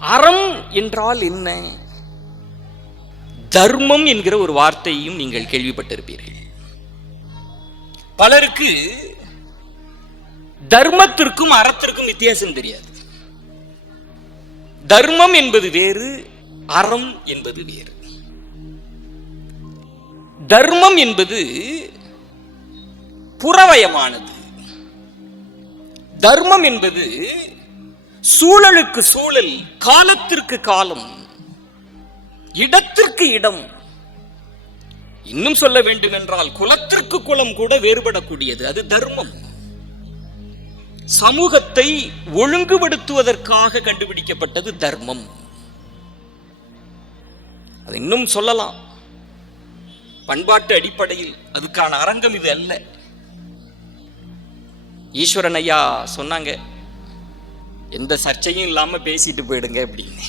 அறம் என்றால் என்ன? தர்மம் என்கிற ஒரு வார்த்தையும் நீங்கள் கேள்விப்பட்டிருப்பீர்கள். பலருக்கு தர்மத்திற்கும் அறத்திற்கும் வித்தியாசம் தெரியாது. தர்மம் என்பது வேறு, அறம் என்பது வேறு. தர்மம் என்பது புறவயமானது. தர்மம் என்பது சூழலுக்கு சூழல், காலத்திற்கு காலம், இடத்திற்கு இடம், இன்னும் சொல்ல வேண்டும் என்றால் குலத்திற்கு குலம் கூட வேறுபடக்கூடியது. அது தர்மம். சமூகத்தை ஒழுங்குபடுத்துவதற்காக கண்டுபிடிக்கப்பட்டது தர்மம். அது இன்னும் சொல்லலாம், பண்பாட்டு அடிப்படையில் அதுக்கான அரங்கம் இது அல்ல. ஈஸ்வரன் ஐயா சொன்னாங்க, எந்த சர்ச்சையும் இல்லாம பேசிட்டு போயிடுங்க அப்படின்னு.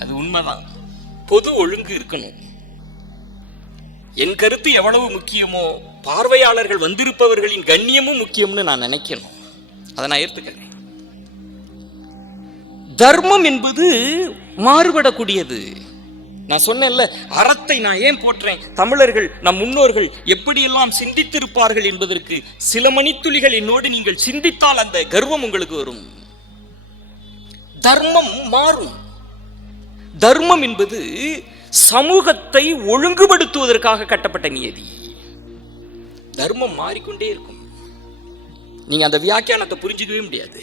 அது உண்மைதான். பொது ஒழுங்கு இருக்கணும். என் கருத்து எவ்வளவு முக்கியமோ பார்வையாளர்கள் வந்திருப்பவர்களின் கண்ணியமும் முக்கியம்னு நான் நினைக்கணும். அதை நான் ஏற்றுக்கிறேன். தர்மம் என்பது மாறுபடக்கூடியது. நான் சொன்னேன்ல, அறத்தை நான் ஏன் போற்றேன், தமிழர்கள் நம் முன்னோர்கள் எப்படியெல்லாம் சிந்தித்திருப்பார்கள் என்பதற்கு சில மணித்துளிகள் என்னோடு நீங்கள் சிந்தித்தால் அந்த கர்வம் உங்களுக்கு வரும். தர்மம் மாறும். தர்மம் என்பது சமூகத்தை ஒழுங்குபடுத்துவதற்காக கட்டப்பட்ட நியதி. தர்மம் மாறிக்கொண்டே இருக்கும். நீங்க அந்த வியாக்கியானத்தை புரிஞ்சுக்கவே முடியாது.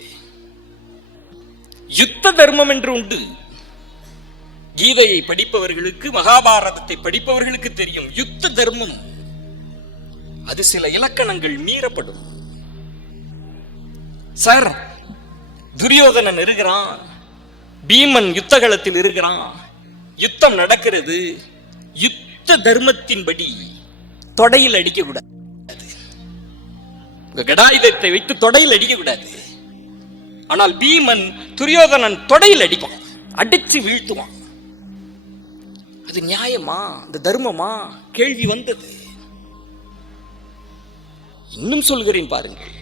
யுத்த தர்மம் என்று உண்டு. கீதையை படிப்பவர்களுக்கு, மகாபாரதத்தை படிப்பவர்களுக்கு தெரியும். யுத்த தர்மம் அது சில இலக்கணங்கள் மீறப்படும். சார், துரியோதனன் இருக்கிறான், பீமன் யுத்த களத்தில் இருக்கிறான், யுத்தம் நடக்கிறது. யுத்த தர்மத்தின்படி தொடையில் அடிக்க கூடாது. கடாயுதத்தை வைத்து தொடையில் அடிக்க கூடாது. ஆனால் பீமன் துரியோதனன் தொடையில் அடிப்பான், அடிச்சு வீழ்த்துவான். அது நியாயமா? அந்த தர்மமா? கேள்வி வந்தது. இன்னும் சொல்கிறேன் பாருங்கள்,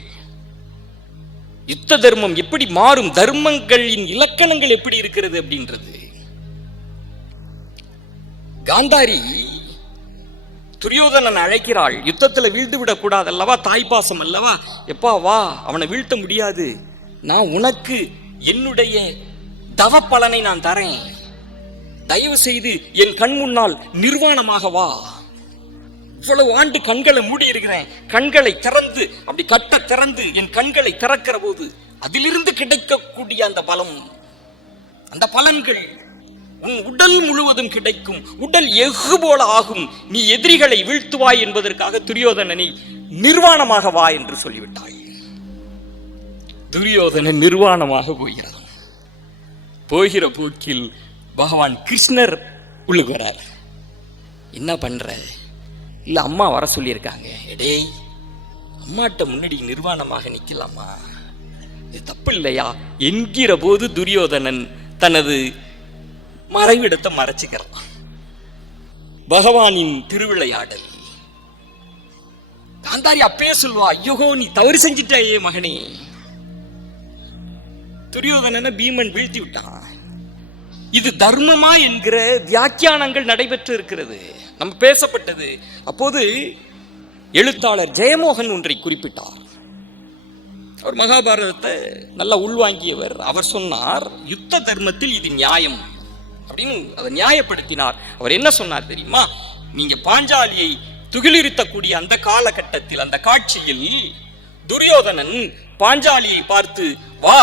யுத்த தர்மம் எப்படி மாறும், தர்மங்களின் இலக்கணங்கள் எப்படி இருக்கிறது அப்படின்றது. காந்தாரி துரியோதனன் அழைக்கிறாள், யுத்தத்துல வீழ்ந்து விடக் கூடாது அல்லவா, தாய்ப்பாசம் அல்லவா, எப்பா வா, அவனை வீழ்த்த முடியாது, நான் உனக்கு என்னுடைய தவ பலனை நான் தரேன், தயவு செய்து என் கண் முன்னால் நிர்வாணமாக வா. இவ்வளவு ஆண்டு கண்களை மூடி இருக்கிறேன், கண்களை திறந்து அப்படி கட்ட திறந்து என் கண்களை திறக்கிற போது அதிலிருந்து கிடைக்கக்கூடிய அந்த பலம், அந்த பலன்கள் உன் உடல் முழுவதும் கிடைக்கும். உடல் எஃகு போல ஆகும். நீ எதிரிகளை வீழ்த்துவாய் என்பதற்காக துரியோதனனை நிர்வாணமாக வா என்று சொல்லிவிட்டாய். துரியோதனன் நிர்வாணமாக போகிறார். போகிற போக்கில் பகவான் கிருஷ்ணர் உள்ளுக்கு வரார். என்ன பண்ற? இல்ல, அம்மா வர சொல்லியிருக்காங்க. எடேய், அம்மாட்ட முன்னாடி நிர்வாணமாக நிக்கலாமா? இது தப்பு இல்லையா என்கிற போது துரியோதனன் தனது மறைவிடத்தை மறைச்சுக்கிறான். பகவானின் திருவிளையாடல். காந்தாரி அப்பயே சொல்வா, ஐயோ நீ தவறு செஞ்சிட்டாயே மகனே. துரியோதனனை பீமன் வீழ்த்தி விட்டான். இது தர்மமா என்கிற வியாக்கியானங்கள் நடைபெற்று இருக்கிறது, நம்ம பேசப்பட்டது. அப்போது எழுத்தாளர் ஜெயமோகன் ஒன்றை குறிப்பிட்டார். அவர் மகாபாரதத்தை நல்லா உள்வாங்கியவர். அவர் சொன்னார், யுத்த தர்மத்தில் இது நியாயம் அப்படின்னு அதை நியாயப்படுத்தினார். அவர் என்ன சொன்னார் தெரியுமா? நீங்க பாஞ்சாலியை துகிலிருத்தக்கூடிய அந்த காலகட்டத்தில், அந்த காட்சியில் துரியோதனன் பாஞ்சாலியை பார்த்து, வா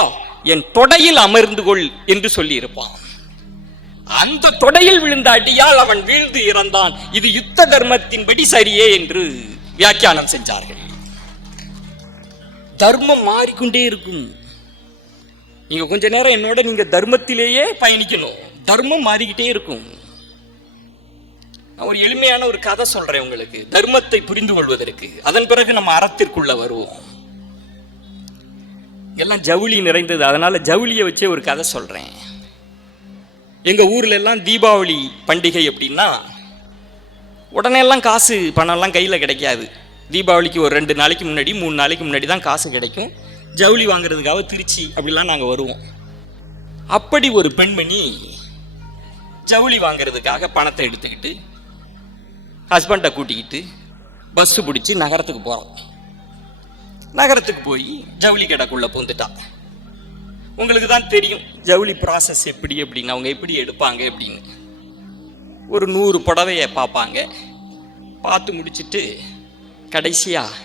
என் தொடையில் அமர்ந்து கொள் என்று சொல்லி இருப்பான். அந்த தொடையில் விழுந்த அடியால் அவன் வீழ்ந்து இறந்தான். இது யுத்த தர்மத்தின்படி சரியே என்று வியாக்கியானம் செஞ்சார்கள். தர்மம் மாறிக்கொண்டே இருக்கும். நீங்க கொஞ்ச நேரம் என்னோட நீங்க தர்மத்திலேயே பயணிக்கணும். தர்மம் மாறிக்கிட்டே இருக்கும். நான் ஒரு எளிமையான ஒரு கதை சொல்றேன் உங்களுக்கு, தர்மத்தை புரிந்து கொள்வதற்கு. அதன் பிறகு நம்ம அறத்திற்குள்ள வருவோம். எல்லாம் ஜவுளி நிறைந்தது, அதனால ஜவுளியை வச்சே ஒரு கதை சொல்றேன். எங்க ஊர்ல எல்லாம் தீபாவளி பண்டிகை அப்படின்னா உடனே எல்லாம் காசு பணம் எல்லாம் கையில கிடைக்காது. தீபாவளிக்கு ஒரு 2 நாளைக்கு முன்னாடி 3 நாளைக்கு முன்னாடி தான் காசு கிடைக்கும். ஜவுளி வாங்குறதுக்காக திருச்சி அப்படிலாம் நாங்கள் வருவோம். அப்படி ஒரு பெண்மணி ஜவுளி வாங்கிறதுக்காக பணத்தை எடுத்துக்கிட்டு ஹஸ்பண்டை கூட்டிக்கிட்டு பஸ் பிடிச்சி நகரத்துக்கு போகிறோம். நகரத்துக்கு போய் ஜவுளி கடைக்குள்ளே பூந்துட்டான். உங்களுக்கு தான் தெரியும் ஜவுளி ப்ராசஸ் எப்படி அப்படின்னு, அவங்க எப்படி எடுப்பாங்க அப்படின்னு. ஒரு 100 புடவையை பார்ப்பாங்க. பார்த்து முடிச்சுட்டு கடைசியாக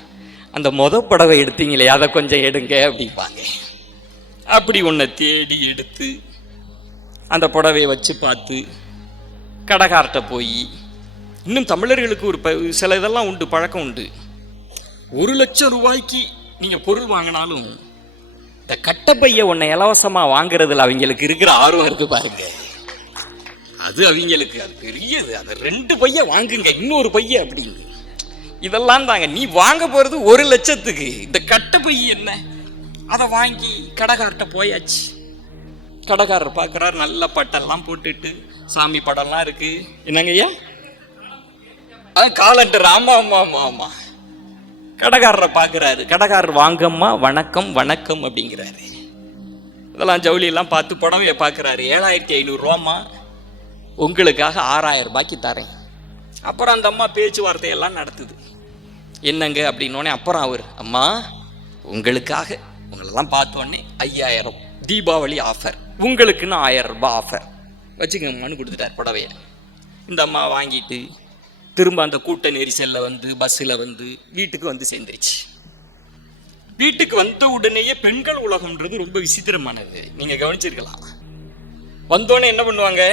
அந்த புடவை எடுத்தீங்களே அதை கொஞ்சம் எடுங்க அப்படிப்பாங்க. அப்படி ஒன்றை தேடி எடுத்து அந்த புடவையை வச்சு பார்த்து கடைக்கார்ட்ட போய், இன்னும் தமிழர்களுக்கு ஒரு சில இதெல்லாம் உண்டு, பழக்கம் உண்டு. 1,00,000 ரூபாய்க்கு நீங்கள் பொருள் வாங்கினாலும் இந்த கட்டப்பையை ஒன்றை இலவசமாக வாங்குறதுல அவங்களுக்கு இருக்கிற ஆர்வம் இருக்கு பாருங்க. அது அவங்களுக்கு அது பெரியது. அதை 2 பைய வாங்குங்க, இன்னொரு பைய அப்படின்னு. இதெல்லாம் தாங்க நீ வாங்க போகிறது 1,00,000க்கு. இந்த கட்டப்பை என்ன, அதை வாங்கி கடைக்கார்ட்ட போயாச்சு. கடைக்காரர் பார்க்குறாரு, நல்ல பட்டெல்லாம் போட்டுட்டு சாமி படம்லாம் இருக்கு. என்னங்க ஐயா, அது காலண்டர். ஆமா ஆமா ஆமா ஆமா. கடைக்காரரை பார்க்குறாரு. கடைக்காரர் வாங்கம்மா, வணக்கம் வணக்கம் அப்படிங்கிறாரு. இதெல்லாம் ஜவுளியெல்லாம் பார்த்து புடவையை பார்க்குறாரு. 7,500 ரூபாம்மா, உங்களுக்காக 6,000 ரூபாய்க்கு தரேன். அப்புறம் அந்த அம்மா பேச்சுவார்த்தையெல்லாம் நடத்துது. என்னங்க அப்படின்னோடனே அப்புறம் அவர், அம்மா உங்களுக்காக, உங்களெல்லாம் பார்த்தோன்னே 5,000 தீபாவளி ஆஃபர், உங்களுக்குன்னு 1,000 ரூபாய் ஆஃபர் வச்சுக்கங்கம்மான்னு கொடுத்துட்டார் புடவையை. இந்த அம்மா வாங்கிட்டு திரும்ப அந்த கூட்ட நெரிசலில் வந்து பஸ்ஸில் வந்து வீட்டுக்கு வந்து சேர்ந்துருச்சு. வீட்டுக்கு வந்த உடனேயே பெண்கள் உலகம்ன்றது ரொம்ப விசித்திரமானது. நீங்கள் கவனிச்சிருக்கலாம். வந்தோடனே என்ன பண்ணுவாங்க,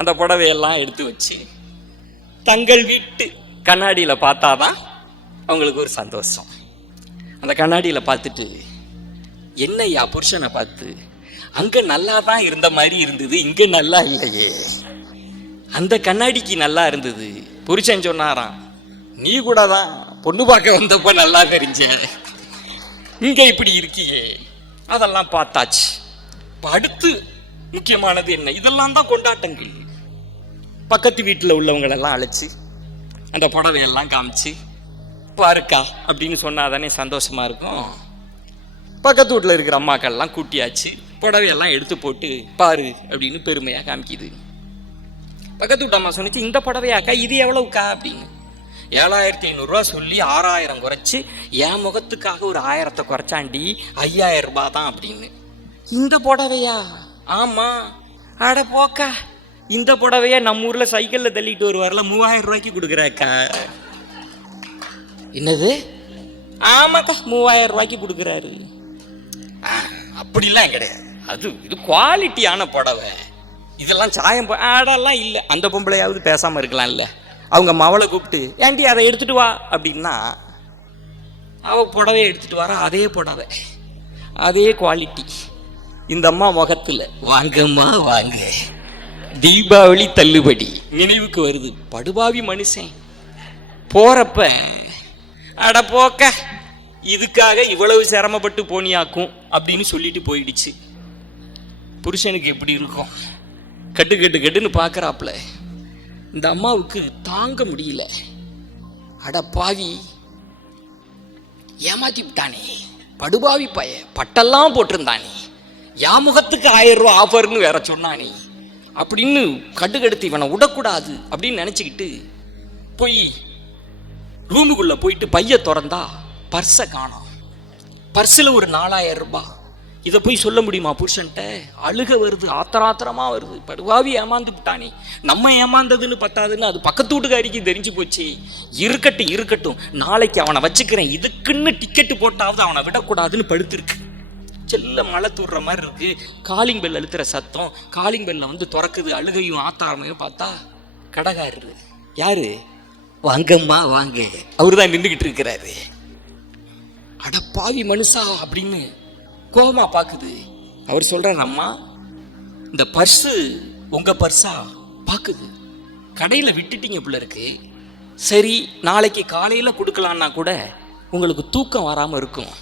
அந்த புடவையெல்லாம் எடுத்து வச்சு தங்கள் வீட்டு கண்ணாடியில் பார்த்தாதான் அவங்களுக்கு ஒரு சந்தோஷம். அந்த கண்ணாடியில் பார்த்துட்டு, என்னையா புருஷனை பார்த்து, அங்கே நல்லா தான் இருந்த மாதிரி இருந்தது, இங்கே நல்லா இல்லையே. அந்த கண்ணாடிக்கு நல்லா இருந்தது. புருஷன் சொன்னாராம், நீ கூட தான் பொண்ணு பார்க்க வந்தப்ப நல்லா தெரிஞ்ச, இங்க இப்படி இருக்கியே. அதெல்லாம் பார்த்தாச்சு. அடுத்து முக்கியமானது என்ன, இதெல்லாம் தான் கொண்டாட்டங்கள். பக்கத்து வீட்டில் உள்ளவங்களெல்லாம் அழைச்சி அந்த புடவையெல்லாம் காமிச்சு, பாருக்கா அப்படின்னு சொன்னாதானே சந்தோஷமா இருக்கும். பக்கத்து வீட்டில் இருக்கிற அம்மாக்கள்லாம் கூட்டியாச்சு, புடவையெல்லாம் எடுத்து போட்டு பாரு அப்படின்னு பெருமையாக காமிக்குது. பக்கத்து வீட்டு அம்மா சொன்னிச்சு, இந்த புடவையாக்கா, இது எவ்வளவுக்கா அப்படின்னு. 7,500 ரூபா சொல்லி 6,000 குறைச்சி என் முகத்துக்காக ஒரு 1000 குறைச்சாண்டி, 5,000 ரூபாய் தான் அப்படின்னு. இந்த புடவையா? ஆமா. அட போக்கா, இந்த புடவைய நம்ம ஊர்ல சைக்கிள்ல தள்ளிட்டு வருவார்ல 3,000 ரூபாய்க்கு கொடுக்குறாக்கா. என்னது? ஆமாக்கா, 3,000 ரூபாய்க்கு கொடுக்குறாரு. அப்படிலாம் கிடையாது, அது இது குவாலிட்டியான புடவை, இதெல்லாம் சாயம் ஆடெல்லாம் இல்லை. அந்த பொம்பளையாவது பேசாமல் இருக்கலாம் இல்லை. அவங்க மவளை கூப்பிட்டு, ஏண்டி அதை எடுத்துட்டு வா அப்படின்னா அவள் புடவையை எடுத்துட்டு வர, அதே புடவை அதே குவாலிட்டி. இந்த அம்மா முகத்தில், வாங்கம்மா வாங்க, தீபாவளி தள்ளுபடி நினைவுக்கு வருது. படுபாவி மனுஷன் போறப்ப, அட போக்க, இதுக்காக இவ்வளவு சிரமப்பட்டு போனியாக்கும் அப்படின்னு சொல்லிட்டு போயிடுச்சு. புருஷனுக்கு எப்படி இருக்கும், கட்டு கட்டு கட்டுன்னு பார்க்குறாப்புல. இந்த அம்மாவுக்கு தாங்க முடியல. அட பாவி, ஏமாத்தி விட்டானே, படுபாவி பைய, பட்டெல்லாம் போட்டிருந்தானே, என் முகத்துக்கு 1,000 ரூபா ஆஃபர்னு வேற சொன்னானே அப்படின்னு கட்டுக்கடுத்து இவனை விடக்கூடாது அப்படின்னு நினச்சிக்கிட்டு போய் ரூமுக்குள்ளே போயிட்டு பைய திறந்தா பர்ஸை காணோம். பர்ஸில் ஒரு 4,000 ரூபாய். இதை போய் சொல்ல முடியுமா புருஷன்ட்ட? அழுக வருது, ஆத்திரமாக வருது. படுவாவி ஏமாந்து விட்டானே, நம்ம ஏமாந்ததுன்னு பத்தாதுன்னு அது பக்கத்து வீட்டுக்காரிக்கு தெரிஞ்சு போச்சு. இருக்கட்டும் இருக்கட்டும், நாளைக்கு அவனை வச்சுக்கிறேன், இதுக்குன்னு டிக்கெட்டு போட்டாவது அவனை விடக்கூடாதுன்னு படுத்துருக்கு. செல்ல மழை தூடுற மாதிரி இருக்கு. காலிங் பெல் அழுத்துற சத்தம். காலிங் பெல்ல வந்து திறக்குது. அழுகையும் ஆத்தாரமையும் பார்த்தா கடைக்காரரு. யாரு? வாங்கம்மா வாங்க, அவரு தான் நின்றுகிட்டு இருக்கிறாரு. அடப்பாவி மனுஷா அப்படின்னு கோபமா பாக்குது. அவர் சொல்றாரு, அம்மா இந்த பர்ஸு உங்க பர்ஸா பாக்குது, கடையில் விட்டுட்டீங்க போல இருக்கு. சரி, நாளைக்கு காலையில் கொடுக்கலான்னா கூட உங்களுக்கு தூக்கம் வராமல் இருக்கும்,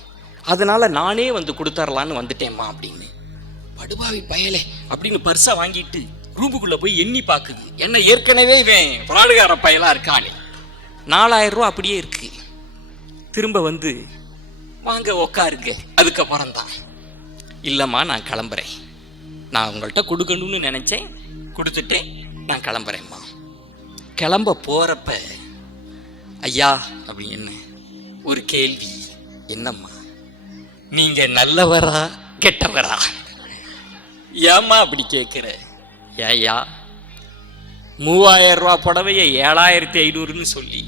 அதனால நானே வந்து கொடுத்துர்லான்னு வந்துட்டேம்மா அப்படின்னு. படுபாவி பயலே அப்படின்னு பர்ஸை வாங்கிட்டு ரூமுக்குள்ள போய் எண்ணி பாக்குது. என்ன ஏற்கனவே இவன் பிராடுகார பயலா இருக்கானே, 4,000 ரூபா அப்படியே இருக்கு. திரும்ப வந்து வாங்க உக்காருங்க. அதுக்கப்புறம் தான், இல்லைம்மா நான் கிளம்புறேன், நான் உங்கள்கிட்ட கொடுக்கணும்னு நினைச்சேன், கொடுத்துட்டு நான் கிளம்புறேம்மா. கிளம்ப போறப்ப ஐயா அப்படின்னு ஒரு கேள்வி, என்னம்மா நீங்க நல்லவரா கெட்டவரா? ஏம்மா அப்படி கேட்குற? ஏயா 3000 ரூபா புடவைய 7500ன்னு சொல்லி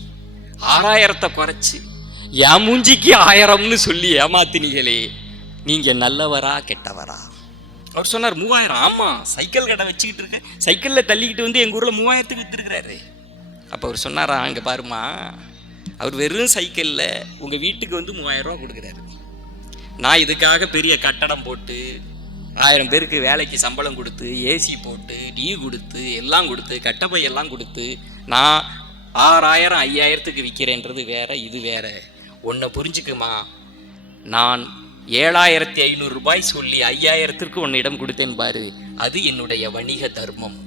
6000 குறைச்சு என் மூஞ்சிக்கு 1000ன்னு சொல்லி ஏமாத்தினீங்களே, நீங்க நல்லவரா கெட்டவரா? அவர் சொன்னார் 3000. ஆமா, சைக்கிள் கடை வச்சுக்கிட்டு இருக்க, சைக்கிள்ல தள்ளிக்கிட்டு வந்து எங்க ஊர்ல 3000க்கு வித்துருக்கிறாரு. அப்ப அவர் சொன்னாரா, அங்க பாருமா, அவர் வெறும் சைக்கிள்ல உங்க வீட்டுக்கு வந்து 3000 ரூபா கொடுக்குறாரு. நான் இதுக்காக பெரிய கட்டடம் போட்டு 1000 பேருக்கு வேலைக்கு சம்பளம் கொடுத்து, ஏசி போட்டு, டீ கொடுத்து, எல்லாம் கொடுத்து, கட்டப்பையெல்லாம் கொடுத்து நான் 6000 5000க்கு விற்கிறேன்றது வேற, இது வேற. ஒன்றை புரிஞ்சுக்குமா, நான் 7500 ரூபாய் சொல்லி 5000க்கு உன்னிடம் கொடுத்தேன் பாரு, அது என்னுடைய வணிக தர்மம்.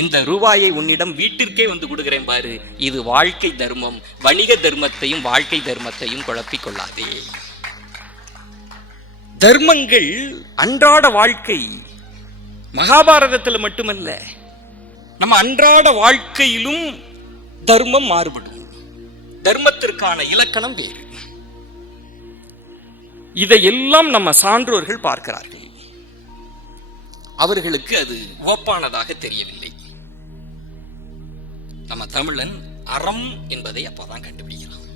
இந்த ரூபாயை உன்னிடம் வீட்டிற்கே வந்து கொடுக்கிறேன் பாரு, இது வாழ்க்கை தர்மம். வணிக தர்மத்தையும் வாழ்க்கை தர்மத்தையும் குழப்பிக் கொள்ளாதே. தர்மங்கள் அன்றாட வாழ்க்கை, மகாபாரதத்தில் மட்டுமல்ல, நம்ம அன்றாட வாழ்க்கையிலும் தர்மம் மாறுபடும். தர்மத்திற்கான இலக்கணம் வேறு. இதையெல்லாம் நம்ம சான்றோர்கள் பார்க்கிறார்கள். அவர்களுக்கு அது ஓப்பானதாக தெரியவில்லை. நம்ம தமிழன் அறம் என்பதை அப்பதான் கண்டுபிடிக்கிறான்.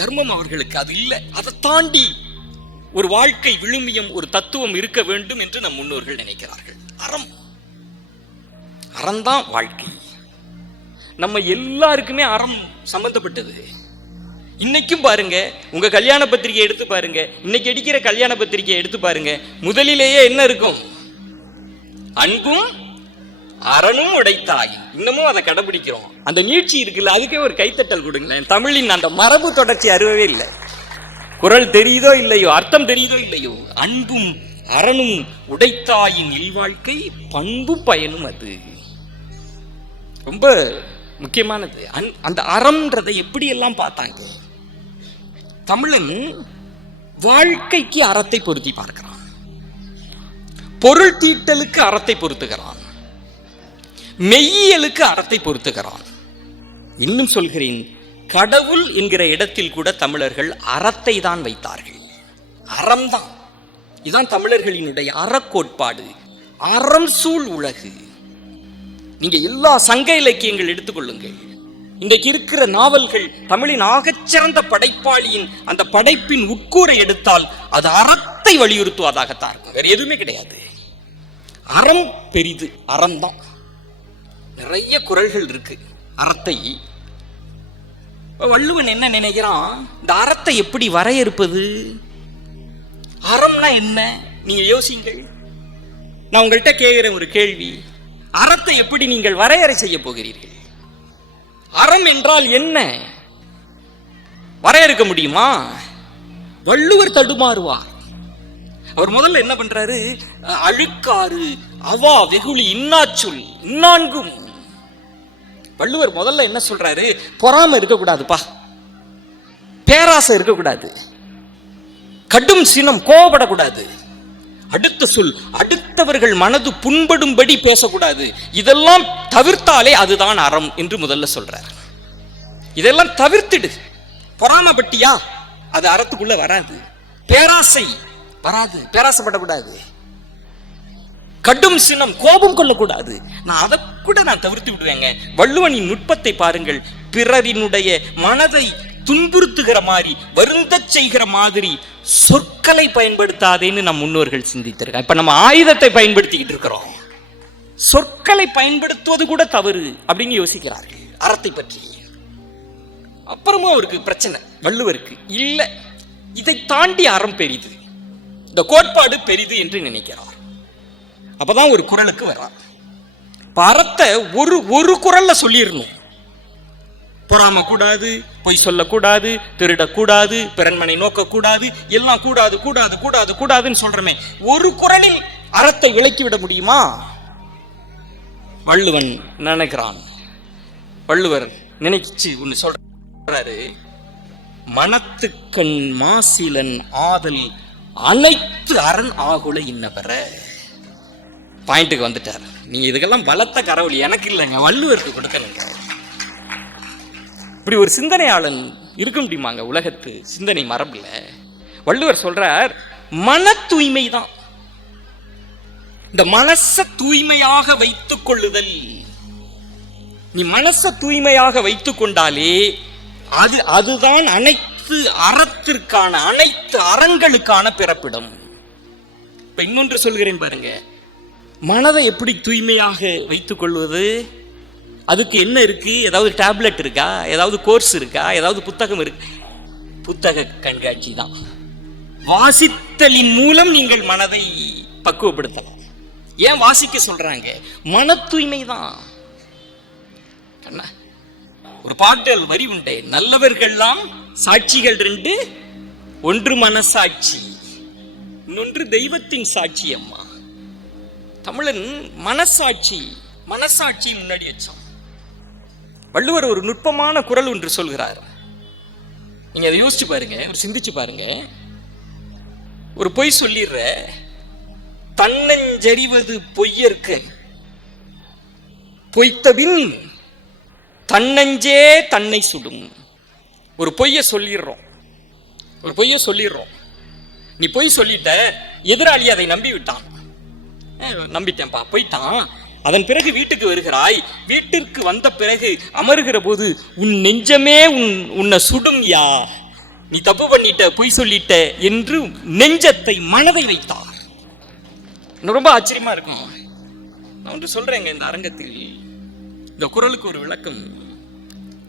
தர்மம் அவர்களுக்கு அது இல்லை. அதை தாண்டி ஒரு வாழ்க்கை விழுமியம், ஒரு தத்துவம் இருக்க வேண்டும் என்று நம் முன்னோர்கள் நினைக்கிறார்கள். அறம், அறம்தான் வாழ்க்கை. நம்ம எல்லாருக்குமே அறம் சம்பந்தப்பட்டது. இன்னைக்கும் பாருங்க, உங்க கல்யாண பத்திரிகை எடுத்து பாருங்க, இன்னைக்கு அடிக்கிற கல்யாண பத்திரிகை எடுத்து பாருங்க, முதலிலேயே என்ன இருக்கும்? அன்பும் அறனும் உடைத்தாயின். இன்னமும் அதை கடைபிடிக்கிறோம். அந்த நீட்சி இருக்குல்ல, அதுக்கே ஒரு கைத்தட்டல் கொடுங்களேன். தமிழின் அந்த மரபு தொடர்ச்சி அருவவே இல்லை. குரல் தெரியுதோ இல்லையோ, அர்த்தம் தெரியுதோ இல்லையோ, அன்பும் அறனும் உடைத்தாயின் இல்வாழ்க்கை பண்பு பயனும். அது ரொம்ப முக்கியமானது. அந்த அறம்ன்றதை எப்படி எல்லாம் பார்த்தாங்க. தமிழன் வாழ்க்கைக்கு அறத்தை பொருத்தி பார்க்கிறான், பொருள் தீட்டலுக்கு அறத்தை பொருத்துகிறான், மெய்யியலுக்கு அறத்தை பொருத்துகிறான். இன்னும் சொல்கிறேன், கடவுள் என்கிற இடத்தில் கூட தமிழர்கள் அறத்தை தான் வைத்தார்கள். அறம்தான், இதுதான் தமிழர்களினுடைய அறக்கோட்பாடு. அறம் சூழ் உலகு. நீங்க எல்லா சங்க இலக்கியங்கள் எடுத்துக்கொள்ளுங்கள். இன்றைக்கு இருக்கிற நாவல்கள், தமிழின் ஆகச்சிறந்த படைப்பாளியின் அந்த படைப்பின் உட்கூரை எடுத்தால் அது அறத்தை வலியுறுத்துவதாகத்தான் இருக்கும், வேற எதுவுமே கிடையாது. அறம் பெரிது, அறம்தான். நிறைய குறள்கள் இருக்கு அறத்தை. வள்ளுவன் என்ன நினைக்கிறான், இந்த அறத்தை எப்படி வரையறுப்பது? அறம்னா என்ன? நீங்க யோசிங்கள். நான் உங்கள்கிட்ட கேட்கிறேன் ஒரு கேள்வி, அறத்தை எப்படி நீங்கள் வரையறை செய்ய போகிறீர்கள்? அறம் என்றால் என்ன வரையறுக்க முடியுமா? வள்ளுவர் தடுமாறுவார். அவர் முதல்ல என்ன பண்றாரு, அழுக்காறு அவா வெகுளி இன்னாச்சொல் இன்னான்கும். வள்ளுவர் முதல்ல என்ன சொல்றாரு, பொறாமை இருக்கக்கூடாதுப்பா, பேராசை இருக்கக்கூடாது, கடும் சினம் கோபப்படக்கூடாது, அடுத்த சொல் அடுத்தவர்கள் மனது புண்படும்படி பேசக்கூடாது, இதெல்லாம் தவிர்த்தாலே அதுதான் அறம் என்று முதல்ல சொல்றார். இதெல்லாம் தவிர்த்திடு. பொறாமப்பட்டியா, அது அறத்துக்குள்ள வராது. பேராசை வராது, பேராசைப்படக்கூடாது. கடும் சினம் கோபம் கொள்ளக்கூடாது, நான் அதை கூட நான் தவிர்த்து விடுவேங்க. வள்ளுவனின் நுட்பத்தை பாருங்கள். பிறரினுடைய மனதை துன்புறுத்துகிற மாதிரி, வருந்தச் செய்கிற மாதிரி சொற்களை பயன்படுத்தாதேன்னு நம் முன்னோர்கள் சிந்தித்திருக்காங்க. இப்ப நம்ம ஆயுதத்தை பயன்படுத்திக்கிட்டு இருக்கிறோம், சொற்களை பயன்படுத்துவது கூட தவறு அப்படின்னு யோசிக்கிறார்கள் அறத்தை பற்றி. அப்புறமா அவருக்கு பிரச்சனை, வள்ளுவருக்கு இல்ல, இதை தாண்டி அறம் பெரிது, இந்த கோட்பாடு பெரிது என்று நினைக்கிறார். அப்பதான் ஒரு குறளுக்கு வர்றார். அறத்தை ஒரு குறள்ல சொல்லிடணும். பொறாம கூடாது, பொய் சொல்லக்கூடாது, திருடக்கூடாது, பிறன்மனை நோக்கக்கூடாது, எல்லாம் கூடாது கூடாது கூடாது கூடாதுன்னு சொல்றமே, ஒரு குறளில் அறத்தை விளக்கிவிட முடியுமா? வள்ளுவன் நினைக்கிறான். வள்ளுவர் நினைச்சு ஒன்னு சொல்றாரு, மனத்துக்கண் மாசிலன் ஆதல் அனைத்து அரண் ஆகுல இன்னவர. பாயிண்ட்டுக்கு வந்துட்டார். நீங்க இதுக்கெல்லாம் பலத்த கரவொலி எனக்கு இல்லைங்க, வள்ளுவருக்கு கொடுக்கணுங்க. இப்படி ஒரு சிந்தனையாளன் இருக்க முடியுமாங்க உலகத்து சிந்தனை மரபுல? வள்ளுவர் சொல்றார், மன தூய்மை தான். இந்த மனச தூய்மையாக வைத்துக் கொள்ளுதல். நீ மனச தூய்மையாக வைத்துக் கொண்டாலே அதுதான் அனைத்து அறத்திற்கான, அனைத்து அறங்களுக்கான பிறப்பிடம். இப்ப இன்னொன்று சொல்கிறேன் பாருங்க, மனதை எப்படி தூய்மையாக வைத்துக் கொள்வது? அதுக்கு என்ன இருக்கு? ஏதாவது டேப்லெட் இருக்கா? ஏதாவது கோர்ஸ் இருக்கா? ஏதாவது புத்தகம் இருக்கு? புத்தக கண்காட்சி தான். வாசித்தலின் மூலம் நீங்கள் மனதை பக்குவப்படுத்தலாம். ஏன் வாசிக்க சொல்றாங்க? மன தூய்மை தான். ஒரு பாடல் வரி உண்டே, நல்லவர்கள்லாம் சாட்சிகள் ரெண்டு, ஒன்று மனசாட்சி, இன்னொன்று தெய்வத்தின் சாட்சி. அம்மா தமிழன் மனசாட்சி, மனசாட்சி முன்னாடி வச்சான். வள்ளுவர் ஒரு நுட்பமான குரல் ஒன்று சொல்கிறார். நீங்க அதை யோசிச்சு பாருங்க, ஒரு சிந்திச்சு பாருங்க. ஒரு பொய் சொல்லிடுற, தன்னஞ்செறிவது பொய்யற்கு பொய்த்தபின் தன்னஞ்சே தன்னை சுடும். ஒரு பொய்ய சொல்லிடுறோம், ஒரு பொய்ய சொல்லிடுறோம். நீ பொய் சொல்லிட்ட, எதிராளி அதை நம்பி விட்டான். நம்பிட்டேன்பா, போயிட்டான். அதன் பிறகு வீட்டுக்கு வருகிறாய். வீட்டிற்கு வந்த பிறகு அமருகிற போது உன் நெஞ்சமே உன்னை சுடும். யா, நீ தப்பு பண்ணிட்ட, பொய் சொல்லிட்ட என்று நெஞ்சத்தை, மனதை வைத்தார். ரொம்ப ஆச்சரியமா இருக்கும். நான் ஒன்று சொல்றேங்க, இந்த அரங்கத்தில் இந்த குரலுக்கு ஒரு விளக்கம்.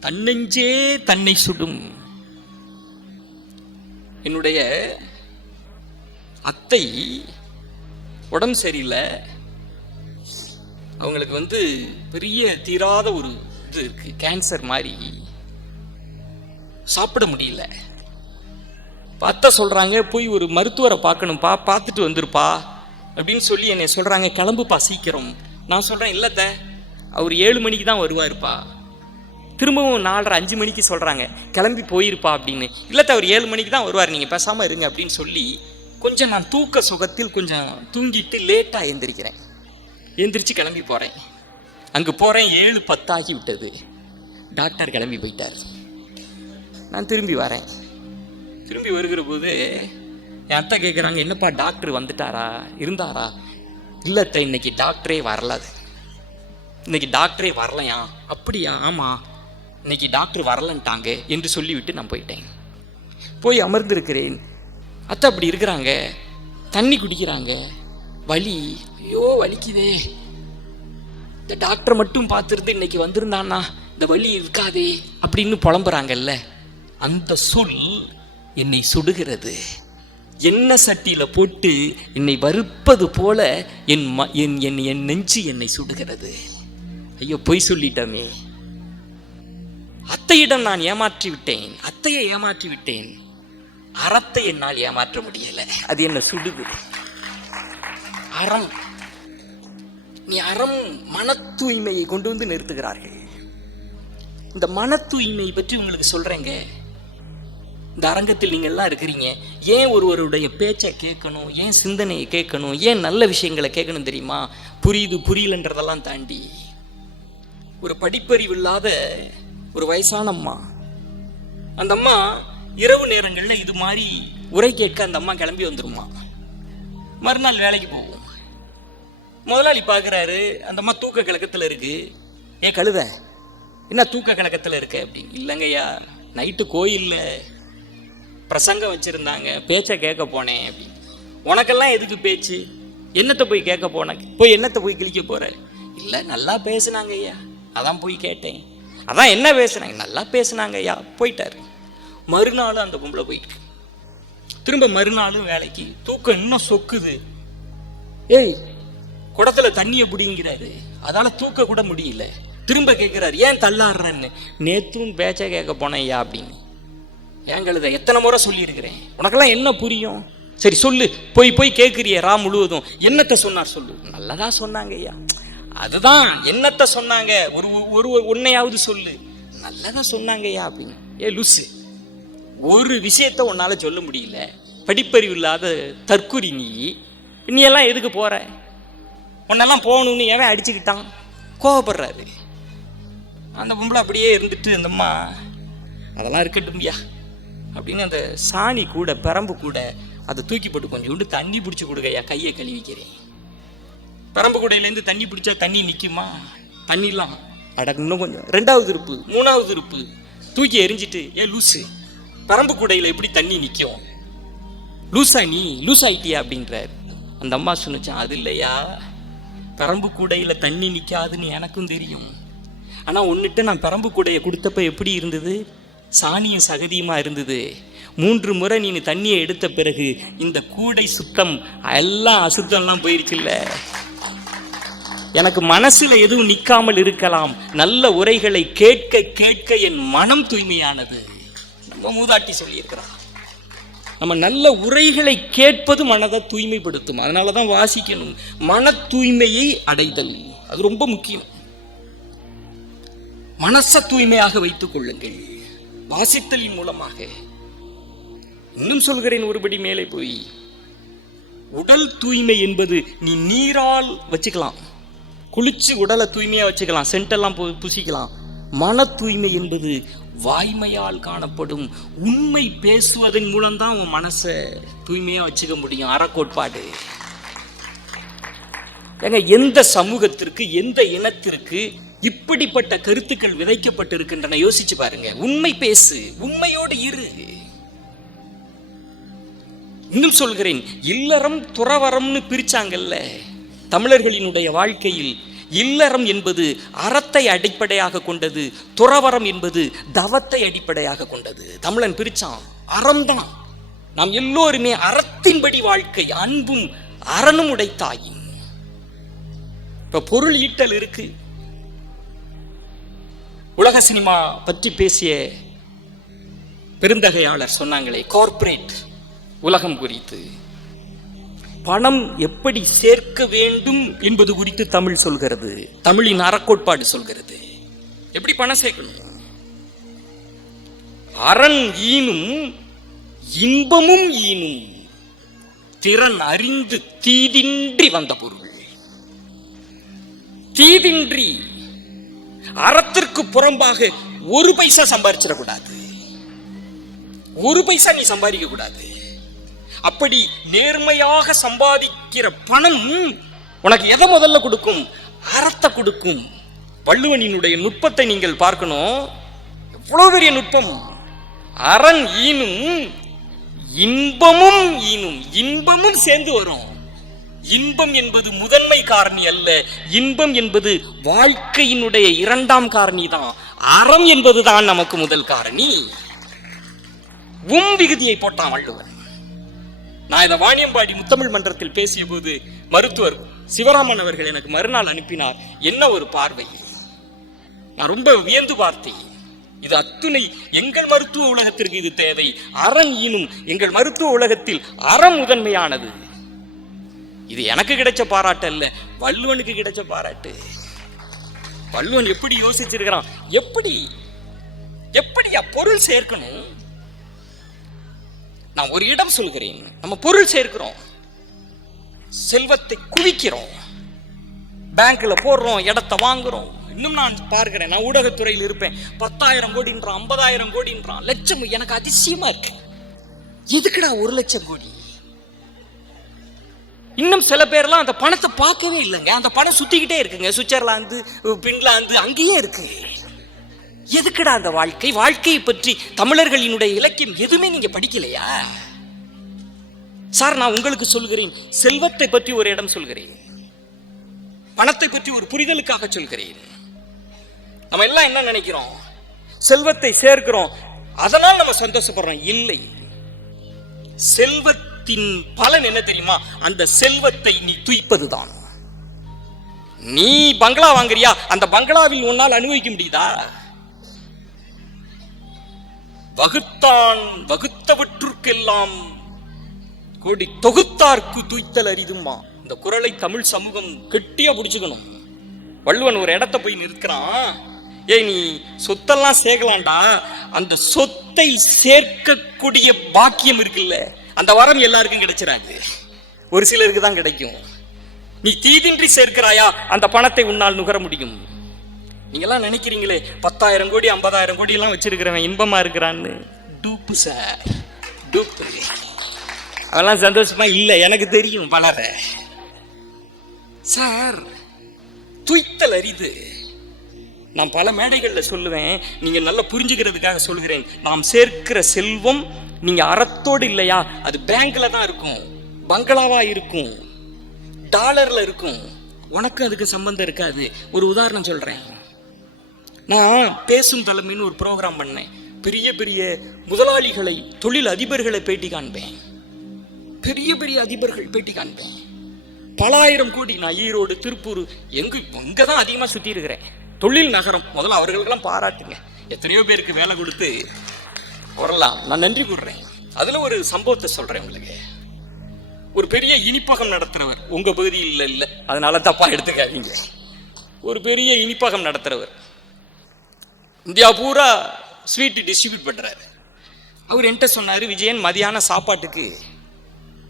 தன்னெஞ்சே தன்னை சுடும். என்னுடைய அத்தை உடம்பு சரியில்லை, அவங்களுக்கு பெரிய தீராத ஒரு இது இருக்கு, கேன்சர் மாதிரி, சாப்பிட முடியல. அத்தை சொல்றாங்க, போய் ஒரு மருத்துவரை பார்க்கணும்ப்பா, பார்த்துட்டு வந்துருப்பா அப்படின்னு சொல்லி என்னை சொல்றாங்க. கிளம்புப்பா சீக்கிரம். நான் சொல்றேன், இல்லத்த அவர் 7 மணிக்கு தான் வருவாருப்பா. திரும்பவும் 4:30 5 மணிக்கு சொல்றாங்க, கிளம்பி போயிருப்பா அப்படின்னு. இல்லத்த அவர் 7 மணிக்கு தான் வருவார், நீங்க பேசாம இருங்க அப்படின்னு சொல்லி கொஞ்சம் நான் தூக்க சுகத்தில் கொஞ்சம் தூங்கிட்டு லேட்டா எந்திரிக்கிறேன். எந்திரிச்சு கிளம்பி போறேன். அங்கு போறேன், 7:10 ஆகி விட்டது. டாக்டர் கிளம்பி போயிட்டார். நான் திரும்பி வரேன். திரும்பி வருகிற போது என் அத்தை கேட்குறாங்க, என்னப்பா டாக்டர் வந்துட்டாரா, இருந்தாரா? இல்லத்த இன்னைக்கு டாக்டரே வரல, இன்னைக்கு டாக்டரே வரலையா? அப்படியா? ஆமா, இன்னைக்கு டாக்டர் வரலன்ட்டாங்க என்று சொல்லிவிட்டு நான் போயிட்டேன். போய் அமர்ந்திருக்கிறேன். அத்தை அப்படி இருக்கிறாங்க, தண்ணி குடிக்கிறாங்க. வலி, ஐயோ வலிக்குதே, இந்த டாக்டர் மட்டும் பார்த்துருந்து இன்னைக்கு வந்திருந்தானா இந்த வலி இருக்காதே அப்படின்னு புலம்புறாங்கல்ல. அந்த சொல் என்னை சுடுகிறது. எண்ணெய் சட்டியில போட்டு என்னை வறுப்பது போல என் நெஞ்சு என்னை சுடுகிறது. ஐயோ, பொய் சொல்லிட்டமே. அத்தையிடம் நான் ஏமாற்றி விட்டேன், அத்தையை ஏமாற்றி விட்டேன். அறத்தை என்னால் ஏமாற்ற முடியல, அது என்ன சுடுது. அறம், நீ அறம், மன தூய்மையை கொண்டு வந்து நிறுத்துகிறார்கள். இந்த மன தூய்மை பற்றி உங்களுக்கு சொல்றேங்க. இந்த அரங்கத்தில் நீங்க எல்லாம் இருக்கிறீங்க. ஏன் ஒருவருடைய பேச்சை கேட்கணும், ஏன் சிந்தனையை கேட்கணும், ஏன் நல்ல விஷயங்களை கேட்கணும் தெரியுமா? புரியுது புரியலன்றதெல்லாம் தாண்டி ஒரு படிப்பறிவு இல்லாத ஒரு வயசான அம்மா, அந்த அம்மா இரவு நேரங்கள்ல இது மாதிரி உரை கேட்க அந்த அம்மா கிளம்பி வந்துருமா. மறுநாள் வேலைக்கு போகும். முதலாளி பார்க்குறாரு, அந்த அம்மா தூக்க கலக்கத்தில் இருக்கு. ஏன் கழுத, என்ன தூக்க கலக்கத்தில் இருக்கு அப்படின்னு. இல்லைங்கய்யா, நைட்டு கோயிலில் பிரசங்கம் வச்சுருந்தாங்க, பேச்சை கேட்க போனேன் அப்படின்னு. உனக்கெல்லாம் எதுக்கு பேச்சு, என்னத்தை போய் கேட்க போனேன், போய் என்னத்தை போய் கிழிக்க போகிற? இல்லை, நல்லா பேசுனாங்க ஐயா, அதான் போய் கேட்டேன். அதான் என்ன பேசுனாங்க? நல்லா பேசுனாங்க ஐயா, போயிட்டாரு. மறுநாள் அந்த பொம்பளை போயிட்டு திரும்ப மறுநாளும் வேலைக்கு. தூக்கம் இன்னும் சொக்குது. ஏய், குடத்துல தண்ணியை பிடிங்கிறாரு, அதால தூக்க கூட முடியல. திரும்ப கேட்கிறாரு, ஏன் தள்ளாடுறன்னு. நேத்தும் பேச்ச கேட்க போனேன் ஐயா அப்படின்னு. ஏங்கழுத, எத்தனை முறை சொல்லி இருக்கிறேன், உனக்கெல்லாம் என்ன புரியும்? சரி சொல்லு, போய் போய் கேட்குறிய ரா முழுவதும், என்னத்தை சொன்னார் சொல்லு. நல்லதா சொன்னாங்க ஐயா. அதுதான், என்னத்தை சொன்னாங்க, ஒரு உன்னையாவது சொல்லு. நல்லதா சொன்னாங்க ஐயா அப்படின்னு. ஏ லூசு, ஒரு விஷயத்த உன்னால சொல்ல முடியல, படிப்பறிவு இல்லாத தற்குறி நீ எல்லாம் எதுக்கு போற? உன்னெல்லாம் போகணும்னு ஏன் அடிச்சுக்கிட்டான், கோவப்படுறாரு. அந்த பொம்பளை அப்படியே இருந்துட்டு, அந்தம்மா அதெல்லாம் இருக்கட்டும்யா அப்படின்னு அந்த சாணி கூட பெரம்பு கூட அதை தூக்கி போட்டு கொஞ்சோண்டு தண்ணி பிடிச்சி கொடுங்கய்யா, கையை கழுவிக்கிறேன். பெரம்பு கூடையிலேருந்து தண்ணி பிடிச்சா தண்ணி நிற்குமா? தண்ணிலாம் இன்னும் கொஞ்சம், 2வது இருப்பு 3வது இருப்பு தூக்கி எரிஞ்சிட்டு, லூசு, பெரம்பு கூடையில் எப்படி தண்ணி நிற்கும், லூசா நீ, லூஸ் ஆயிட்டியா அப்படின்றார். அந்த அம்மா சொன்னிச்சான், அது இல்லையா, பெரம்பு கூடையில் தண்ணி நிற்காதுன்னு எனக்கும் தெரியும். ஆனால் ஒன்றுட்டு நான் பெரம்பு கூடையை கொடுத்தப்ப எப்படி இருந்தது, சாணியும் சகதியுமா இருந்தது. 3 முறை நீ தண்ணியை எடுத்த பிறகு இந்த கூடை சுத்தம் எல்லாம் அசுத்தம்லாம் போயிருச்சுல்ல. எனக்கு மனசுல எதுவும் நிற்காமல் இருக்கலாம், நல்ல உரைகளை கேட்க கேட்க என் மனம் தூய்மையானது. நம்ம மூதாட்டி சொல்லியிருக்கிறான், நம்ம நல்ல உரைகளை கேட்பது மனதை தூய்மைப்படுத்தும். அதனாலதான் வாசிக்கணும். மன தூய்மையை அடைதல் அது ரொம்ப முக்கியம். மனச தூய்மையாக வைத்துக் கொள்ளுங்கள் வாசித்தலின் மூலமாக. இன்னும் சொல்கிறேன் ஒருபடி மேலே போய், உடல் தூய்மை என்பது நீ நீரால் வச்சுக்கலாம், குளிச்சு உடலை தூய்மையா வச்சுக்கலாம், சென்டெல்லாம் புசிக்கலாம். மன தூய்மை என்பது வாய்மையால் காணப்படும். உண்மை பேசுவதன் மூலம்தான் உன் மனசை தூய்மையா வச்சுக்க முடியும். அறக்கோட்பாடு. எந்த சமூகத்திற்கு, எந்த இனத்திற்கு இப்படிப்பட்ட கருத்துக்கள் விதைக்கப்பட்டிருக்கின்றன யோசிச்சு பாருங்க. உண்மை பேசு, உண்மையோடு இரு. இன்னும் சொல்கிறேன், இல்லறம் துறவரம்னு பிரிச்சாங்கல்ல. தமிழர்களினுடைய வாழ்க்கையில் இல்லறம் என்பது அறத்தை அடிப்படையாக கொண்டது, துறவரம் என்பது தவத்தை அடிப்படையாக கொண்டது. தமிழன் பிரிச்சான், அறம்தான். நாம் எல்லோருமே அறத்தின்படி வாழ்க்கை, அன்பும் அறனும் உடைத்தாயின். இப்ப பொருள் ஈட்டல் இருக்கு. உலக சினிமா பற்றி பேசிய பெருந்தகையாளர் சொன்னாங்களே, கார்ப்பரேட் உலகம் குறித்து, பணம் எப்படி சேர்க்க வேண்டும் என்பது குறித்து தமிழ் சொல்கிறது. தமிழின் அறக்கோட்பாடு சொல்கிறது. எப்படி பணம் சேர்க்கணும்? அரண் ஈனும் இன்பமும் ஈனும் திறன் அறிந்து தீதின்றி வந்த பொருள். தீதின்றி, அறத்திற்கு புறம்பாக 1 பைசா சம்பாதிச்சிடக்கூடாது. 1 பைசா நீ சம்பாதிக்க கூடாது. அப்படி நேர்மையாக சம்பாதிக்கிற பணம் உனக்கு எதை முதல்ல கொடுக்கும்? அறத்தை கொடுக்கும். வள்ளுவனினுடைய நுட்பத்தை நீங்கள் பார்க்கணும். எவ்வளவு பெரிய நுட்பம்! அரண் ஈனும் இன்பமும் ஈனும், இன்பமும் சேர்ந்து வரும். இன்பம் என்பது முதன்மை காரணி அல்ல, இன்பம் என்பது வாழ்க்கையினுடைய 2ஆம் காரணி தான். அறம் என்பதுதான் நமக்கு முதல் காரணி. விகுதியை போட்டான் வள்ளுவன். நான் இதை வாணியம்பாடி முத்தமிழ் மன்றத்தில் பேசிய போது மருத்துவர் சிவராமன் அவர்கள் எனக்கு மறுநாள் அனுப்பினார். என்ன ஒரு பார்வை! நான் ரொம்ப வியந்து பார்த்தேன். இது அத்துணை எங்கள் மருத்துவ உலகத்திற்கு இது தேவை. அறம் ஈனும், எங்கள் மருத்துவ உலகத்தில் அறம் முதன்மையானது. இது எனக்கு கிடைச்ச பாராட்டு அல்ல, வள்ளுவனுக்கு கிடைச்ச பாராட்டு. வள்ளுவன் எப்படி யோசிச்சிருக்கிறான், எப்படியா பொருள் சேர்க்கணும். நான் ஒரு இடம் சொல்கிறேன். நம்ம பொருள் சேர்க்கிறோம், செல்வத்தை குவிக்கிறோம், பேங்க்ல போடுறோம், இடத்தை வாங்குறோம். இன்னும் நான் பார்க்கிறேன், நான் ஊடகத்துறையில் இருப்பேன், 10,000 கோடின்றான், 50,000 கோடின்றான், லட்சம். எனக்கு அதிசயமா இருக்கு. எதுக்குடா 1 லட்சம் கோடி? இன்னும் சில பேர்லாம் அந்த பணத்தை பார்க்கவே இல்லைங்க. அந்த பணம் சுத்திக்கிட்டே இருக்குங்க. சுவிட்சர்லாந்து, பின்லாந்து, அங்கேயே இருக்கு. எதுக்குடா அந்த வாழ்க்கை? வாழ்க்கையை பற்றி தமிழர்களினுடைய இலக்கியம் எதுவுமே நீங்க படிக்கலையா சார்? நான் உங்களுக்கு சொல்கிறேன், செல்வத்தை பற்றி ஒரு இடம் சொல்கிறேன், பணத்தை பற்றி ஒரு புரிதலுக்காக சொல்கிறேன். நம்ம எல்லாம் என்ன நினைக்கிறோம்? செல்வத்தை சேர்க்கிறோம், அதனால் நம்ம சந்தோஷப்படுறோம். இல்லை, செல்வத்தின் பலன் என்ன தெரியுமா? அந்த செல்வத்தை நீ துய்ப்பதுதான். நீ பங்களா வாங்குறியா, அந்த பங்களாவில் உன்னால் அனுபவிக்க முடியுதா? வகுத்தான் வகுத்தவற்றுக்கெல்லாம் கோடி தொகுத்தார்க்கு துய்த்தல் அரிதுமா. இந்த குறளை தமிழ் சமூகம் கெட்டியா பிடிச்சுக்கணும். வள்ளுவன் ஒரு இடத்த போய் நிற்கிறான். நீ சொத்தெல்லாம் சேர்க்கலாம்டா, அந்த சொத்தை சேர்க்கக்கூடிய பாக்கியம் இருக்குல்ல, அந்த வரம் எல்லாருக்கும் கிடைச்சிடாது, ஒரு சிலருக்கு தான் கிடைக்கும். நீ தீதின்றி சேர்க்கிறாயா, அந்த பணத்தை உன்னால் நுகர முடியும். நீங்கெல்லாம் நினைக்கிறீங்களே 10,000 கோடி 50,000 கோடி எல்லாம் வச்சிருக்கிறவன் இன்பமா இருக்கிறான்னு. டூப்பு சார், டூப்பு. அதெல்லாம் சந்தோஷமா இல்லை, எனக்கு தெரியும் பலர. சார், துய்த்தல் அரிது. நான் பல மேடைகளில் சொல்லுவேன், நீங்க நல்லா புரிஞ்சுக்கிறதுக்காக சொல்கிறேன். நாம் சேர்க்கிற செல்வம் நீங்க அறத்தோடு இல்லையா, அது பேங்க்ல தான் இருக்கும், பங்களாவா இருக்கும், டாலர்ல இருக்கும். உனக்கு அதுக்கு சம்பந்தம் இருக்காது. ஒரு உதாரணம் சொல்றேன். நான் பேசும் தலைமைன்னு ஒரு ப்ரோக்ராம் பண்ணேன். பெரிய பெரிய முதலாளிகளை, தொழில் அதிபர்களை பேட்டி காண்பேன். பெரிய பெரிய அதிபர்கள் பேட்டி காண்பேன். பல ஆயிரம் கோடி. நான் ஈரோடு, திருப்பூர், இங்கதான் அதிகமா சுத்தி இருக்கிறேன். தொழில் நகரம். முதல்ல அவர்களுக்கெல்லாம் பாராட்டுங்க. எத்தனையோ பேருக்கு வேலை கொடுத்து வரலாம். நான் நன்றி கூறுறேன். அதுல ஒரு சம்பவத்தை சொல்றேன் உங்களுக்கு. ஒரு பெரிய இனிப்பகம் நடத்துறவர், உங்க பகுதியில் இல்ல, அதனால தப்பா எடுத்துக்காதீங்க. ஒரு பெரிய இனிப்பகம் நடத்துறவர் இந்தியா பூரா ஸ்வீட் டிஸ்ட்ரிபியூட் பண்றாரு. அவர் என்கிட்ட சொன்னாரு, விஜயன் மதியான சாப்பாட்டுக்கு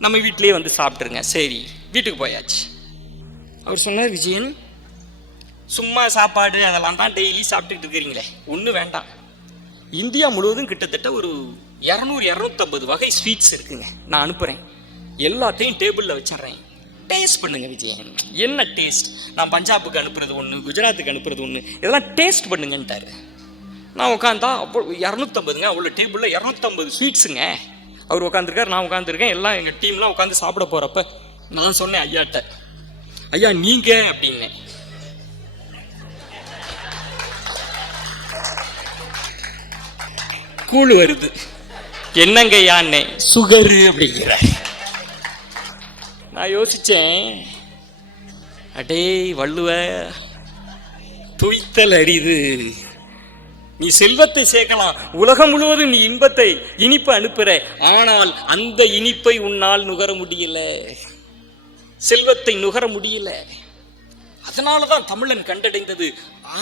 நம்ம வீட்டிலேயே வந்து சாப்பிட்டுருங்க. சரி, வீட்டுக்கு போயாச்சு. அவர் சொன்னார், விஜயன் சும்மா சாப்பாடு அதெல்லாம் தான் டெய்லி சாப்பிட்டுட்டு இருக்கிறீங்களே, ஒன்றும் வேண்டாம். இந்தியா முழுவதும் கிட்டத்தட்ட ஒரு 200-250 வகை ஸ்வீட்ஸ் இருக்குங்க. நான் அனுப்புகிறேன், எல்லாத்தையும் டேபிளில் வச்சிட்றேன். டேஸ்ட் பண்ணுங்க விஜயன். என்ன டேஸ்ட்? நான் பஞ்சாபுக்கு அனுப்புறது ஒன்று, குஜராத்துக்கு அனுப்புறது ஒன்று, இதெல்லாம் டேஸ்ட் பண்ணுங்கன்ட்டாரு. நான் உட்காந்தா அப்போ 250ங்க, அவ்வளோ டேபிளில் 250 ஸ்வீட்ஸுங்க. அவர் உட்காந்துருக்கார், நான் உட்காந்துருக்கேன், எல்லாம் எங்கள் டீம்லாம் உட்காந்து சாப்பிட போகிறப்ப நான் சொன்னேன் ஐயாட்ட, ஐயா நீங்கள் அப்படின்னேன். கூழ் வருது. என்னங்க யான்னே? சுகரு அப்படிங்கிற. நான் யோசிச்சேன், அடே வள்ளுவ, துய்த்தல் அரிது. நீ செல்வத்தை சேர்க்கலாம், உலகம் முழுவதும் நீ இன்பத்தை, இனிப்பை அனுப்புற, ஆனால் அந்த இனிப்பை உன்னால் நுகர முடியல, செல்வத்தை நுகர முடியல. அதனாலதான் தமிழன் கண்டடைந்தது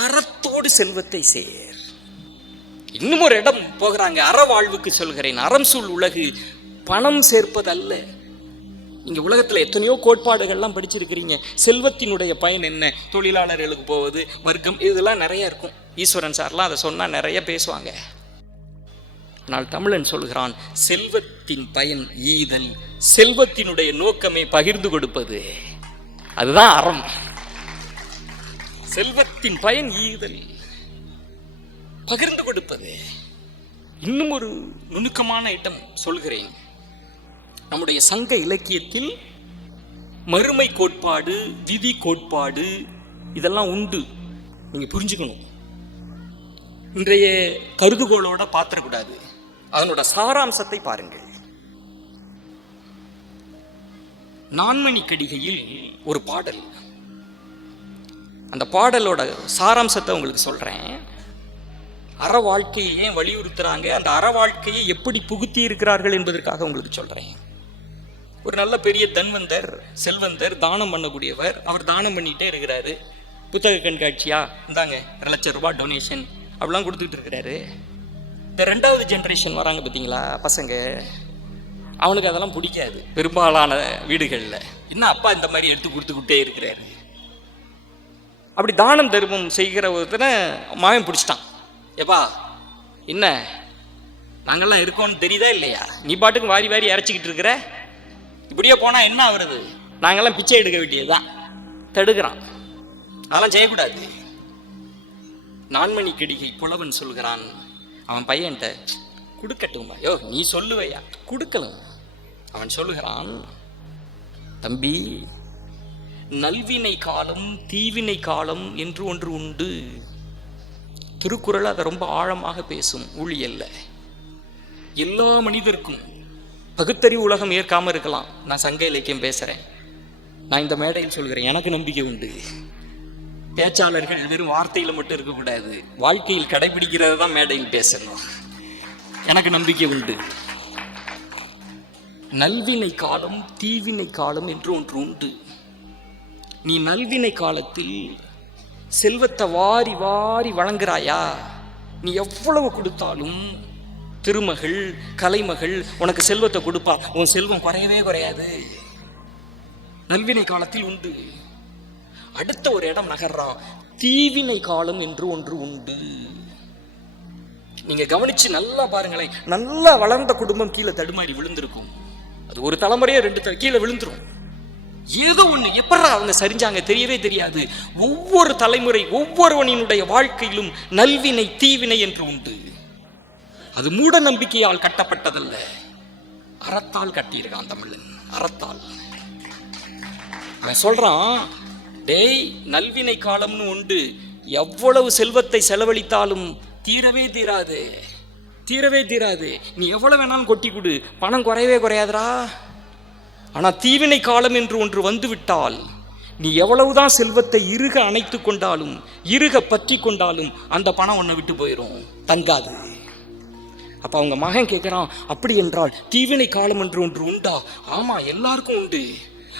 அறத்தோடு செல்வத்தை சேர். இன்னும் ஒரு இடம் போகிறாங்க, அற வாழ்வுக்கு சொல்கிறேன். அறம் சூழ் உலகு பணம் சேர்ப்பதல்ல. நீங்க உலகத்துல எத்தனையோ கோட்பாடுகள்லாம் படிச்சிருக்கிறீங்க. செல்வத்தினுடைய பயன் என்ன? தொழிலாளர்களுக்கு போவது, வர்க்கம், இதெல்லாம் நிறைய இருக்கும். ஈஸ்வரன் சார்லாம் அதை சொன்னா நிறைய பேசுவாங்க. ஆனால் தமிழன் சொல்கிறான், செல்வத்தின் பயன் ஈதல், செல்வத்தினுடைய நோக்கமே பகிர்ந்து கொடுப்பது. அதுதான் அறம். செல்வத்தின் பயன் ஈதல், பகிர்ந்து கொடுப்பது. இன்னும் ஒரு நுணுக்கமான இடம் சொல்கிறேன். நம்முடைய சங்க இலக்கியத்தில் மறுமை கோட்பாடு, விதி கோட்பாடு இதெல்லாம் உண்டு. நீங்க புரிஞ்சுக்கணும். இன்றைய கருதுகோளோட பாத்திரக்கூடாது. அதனோட சாராம்சத்தை பாருங்கள். நான்மணி கடிகையில் ஒரு பாடல். அந்த பாடலோட சாராம்சத்தை உங்களுக்கு சொல்றேன். அற வாழ்க்கையை ஏன் வலியுறுத்துறாங்க, அந்த அற வாழ்க்கையை எப்படி புகுத்தி இருக்கிறார்கள் என்பதற்காக உங்களுக்கு சொல்றேன். ஒரு நல்ல பெரிய தன்வந்தர், செல்வந்தர், தானம் பண்ணக்கூடியவர். அவர் தானம் பண்ணிட்டே இருக்கிறாரு. புத்தக கண்காட்சியா, இந்தாங்க 1 லட்சம் ரூபாய் டொனேஷன் அப்படிலாம் கொடுத்துட்டு இருக்கிறாரு. இந்த 2வது ஜென்ரேஷன் வராங்க பார்த்தீங்களா பசங்க, அவனுக்கு அதெல்லாம் பிடிக்காது. பெரும்பாலான வீடுகளில் என்ன அப்பா இந்த மாதிரி எடுத்து கொடுத்துக்கிட்டே இருக்கிறாரு. அப்படி தானம் தர்மம் செய்கிற ஒருத்தனை மாவன் பிடிச்சிட்டான். ஏப்பா என்ன நாங்கள்லாம் இருக்கோன்னு தெரியுதா இல்லையா? நீ பாட்டுக்கு வாரி வாரி இறைச்சிக்கிட்டு இருக்கிற, இப்படியே போனா என்ன ஆகுறது? நாங்கெல்லாம் பிச்சை எடுக்க வேண்டியதுதான். தடுக்கிறான். அதெல்லாம் செய்யக்கூடாது. நான்மணி கடிகை புலவன் சொல்கிறான், அவன் பையன்ட்ட கொடுக்கட்டுமா? யோ நீ சொல்லுவையா? கொடுக்கலாம். அவன் சொல்லுகிறான், தம்பி, நல்வினை காலம் தீவினை காலம் என்று ஒன்று உண்டு. திருக்குறள் அதை ரொம்ப ஆழமாக பேசும். ஊழியல்ல, எல்லா மனிதருக்கும் பகுத்தறிவு உலகம் ஏற்காம இருக்கலாம். நான் சங்க இலக்கியம் பேசுறேன். நான் இந்த மேடையில் சொல்கிறேன், எனக்கு நம்பிக்கை உண்டு. பேச்சாளர்கள் வெறும் வார்த்தையில மட்டும் இருக்கக்கூடாது, வாழ்க்கையில் கடைபிடிக்கிறத தான் மேடையில் பேசணும். எனக்கு நம்பிக்கை உண்டு. நல்வினை காலம் தீவினை காலம் என்று ஒன்று உண்டு. நீ நல்வினை காலத்தில் செல்வத்தை வாரி வாரி வழங்குறாயா, நீ எவ்வளவு கொடுத்தாலும் திருமகள் கலைமகள் உனக்கு செல்வத்தை கொடுப்பா, உன் செல்வம் குறையவே குறையாது. நல்வினை காலத்தில் உண்டு. அடுத்த ஒரு இடம் நகர்றான், தீவினை காலம் என்று ஒன்று உண்டு. நீங்க கவனிச்சு நல்லா பாருங்களேன். நல்லா வளர்ந்த குடும்பம் கீழே தடுமாறி விழுந்திருக்கும். அது ஒரு தலைமுறையே 2 கீழே விழுந்துரும். ஏதோ ஒண்ணு எப்படா அவங்க சரிஞ்சாங்க தெரியவே தெரியாது. ஒவ்வொரு தலைமுறை ஒவ்வொருவனினுடைய வாழ்க்கையிலும் நல்வினை தீவினை என்று உண்டு. அது மூட நம்பிக்கையால் கட்டப்பட்டதல்ல, அறத்தால் கட்டியிருக்கான் தமிழன். அறத்தால் அவன் சொல்றான், டேய் நல்வினை காலம்னு உண்டு. எவ்வளவு செல்வத்தை செலவழித்தாலும் தீரவே தீராது, தீரவே தீராது. நீ எவ்வளவு வேணாலும் கொட்டி கொடு, பணம் குறையவே குறையாதுரா. ஆனா தீவினை காலம் என்று ஒன்று வந்துவிட்டால் நீ எவ்வளவுதான் செல்வத்தை இறுக அணைத்து கொண்டாலும் இறுக பற்றி கொண்டாலும் அந்த பணம் உன்னை விட்டு போயிடும், தங்காது. அப்ப அவங்க மகன் கேட்கிறான், அப்படி என்றால் தீவினை காலம் என்று ஒன்று உண்டா? ஆமா, எல்லாருக்கும் உண்டு.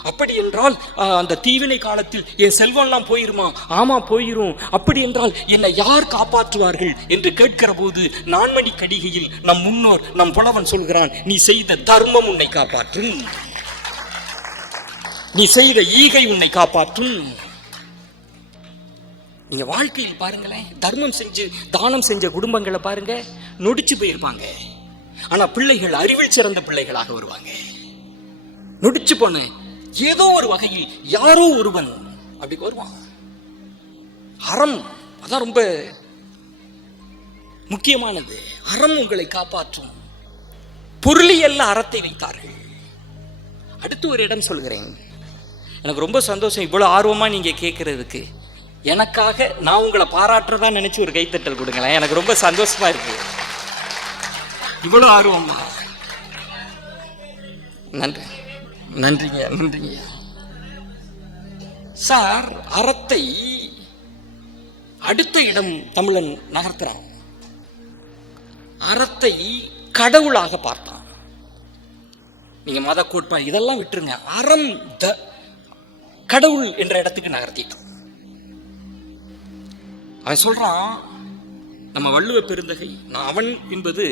அப்படி என்றால் அந்த தீவினை காலத்தில் என் செல்வம்லாம் போயிருமா? ஆமா போயிரும். அப்படி என்றால் என்னை யார் காப்பாற்றுவார்கள் என்று கேட்கிற போது நான்மணி கடிகையில் நம் முன்னோர் நம் புலவன் சொல்கிறான், நீ செய்த தர்மம் உன்னை காப்பாற்றும், நீ செய்த ஈகை உன்னை காப்பாற்றும். நீங்க வாழ்க்கையில் பாருங்களேன், தர்மம் செஞ்சு தானம் செஞ்ச குடும்பங்களை பாருங்க, நொடிச்சு போயிருப்பாங்க. ஆனா பிள்ளைகள் அறிவில் சிறந்த பிள்ளைகளாக வருவாங்க. நொடிச்சு போன ஏதோ ஒரு வகையில் யாரோ ஒருவன் அப்படி வருவான். அறம் அதான் ரொம்ப முக்கியமானது. அறம் உங்களை காப்பாற்றும். பொருளியல்ல அறத்தை வைத்தார்கள். அடுத்து ஒரு இடம் சொல்கிறேன். எனக்கு ரொம்ப சந்தோஷம் இவ்வளவு ஆர்வமா நீங்க கேட்கறதுக்கு. எனக்காக நான் உங்களை பாராட்டுறதா நினைச்சு ஒரு கைத்தட்டல் கொடுங்களேன். எனக்கு ரொம்ப சந்தோஷமா இருக்கு. இவ்வளவு ஆர்வமா. நன்றி, நன்றிங்க, நன்றிங்க சார். அறத்தை அடுத்த இடம் தமிழன் நகர்த்துறான். அறத்தை கடவுளாக பார்த்தான். நீங்க மத கோட்பா இதெல்லாம் விட்டுருங்க. அறம் கடவுள் என்ற இடத்துக்கு நகர்த்திட்டான். அவன் சொல்றான், நம்ம வள்ளுவ பெருந்தகை, நான் அவன் என்பது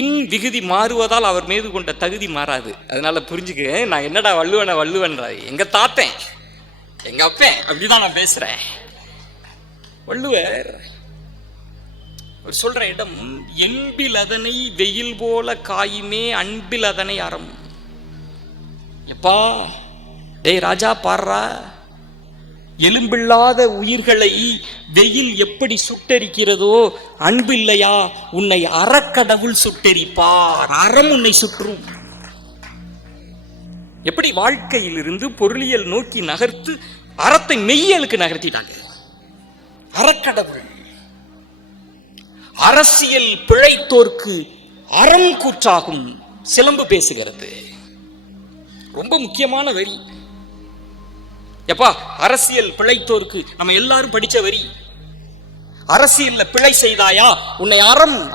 இன் விகுதி மாறுவதால் அவர் மீது கொண்ட தகுதி மாறாது. அதனால புரிஞ்சுக்க, நான் என்னடா வள்ளுவன்றா, எங்க தாத்தன் எங்க அப்பன் அப்படிதான் நான் பேசுறேன். வள்ளுவர் சொல்ற இடம், என்பில் அதனை வெயில் போல காயுமே அன்பில் அதனை அறம். எப்பா டேய் ராஜா பாடுறா, எலும்பில்லாத உயிர்களை வெயில் எப்படி சுட்டரிக்கிறதோ அன்பில்லையா உன்னை அறக்கடவுள் சுட்டரிப்பார். அறம் உன்னை சுற்றும். எப்படி வாழ்க்கையிலிருந்து பொருளியல் நோக்கி நகர்த்து அறத்தை மெய்யலுக்கு நகர்த்திட்டாங்க. அறக்கடவுள். அரசியல் பிழைத்தோர்க்கு அறம் கூற்றாகும் சிலம்பு பேசுகிறது. ரொம்ப முக்கியமான வரி. எப்பா அரசியல் பிழைத்தோருக்கு நம்ம எல்லாரும் படிச்ச வரி. அரசியல்ல பிழை செய்தாயா உன்னை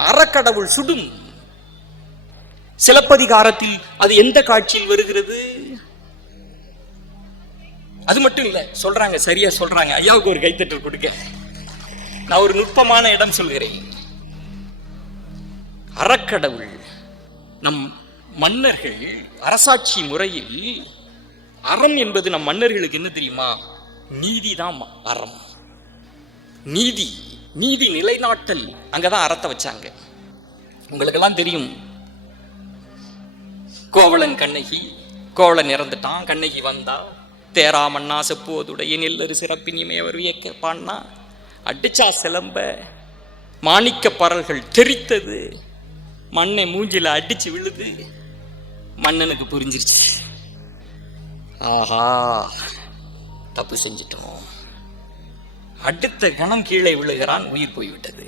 அறக்கடவுள் சுடும். சிலப்பதிகாரத்தில் அது எந்த காட்சியில் வருகிறது? அது மட்டும் இல்ல, சொல்றாங்க, சரியா சொல்றாங்க. ஐயாவுக்கு ஒரு கைத்தட்டல் கொடுக்க. நான் ஒரு நுட்பமான இடம் சொல்கிறேன். அறக்கடவுள் நம் மன்னர்கள் அரசாட்சி முறையில் அறம் என்பது நம் மன்னர்களுக்கு என்ன தெரியுமா? நீதிதான் அறம். நீதி, நீதி நிலைநாட்டல். அங்கதான் அறத்தை வச்சாங்க. உங்களுக்கு எல்லாம் தெரியும், கோவலன் கண்ணகி, கோவலன் இறந்துட்டான், கண்ணகி வந்தா, தேராமண்ணா செப்புவதுடைய நெல்லரு சிறப்பின் இமையவர் வியக்க பான்னா, அடிச்சா சிலம்ப, மாணிக்க பரல்கள் தெரித்தது, மண்ணை மூஞ்சில அடிச்சு விழுது. மன்னனுக்கு புரிஞ்சிருச்சு, ஆஹா தப்பு செஞ்சிட்டோம். அடுத்த கணம் கீழே விழுகிறான், உயிர் போய்விட்டது.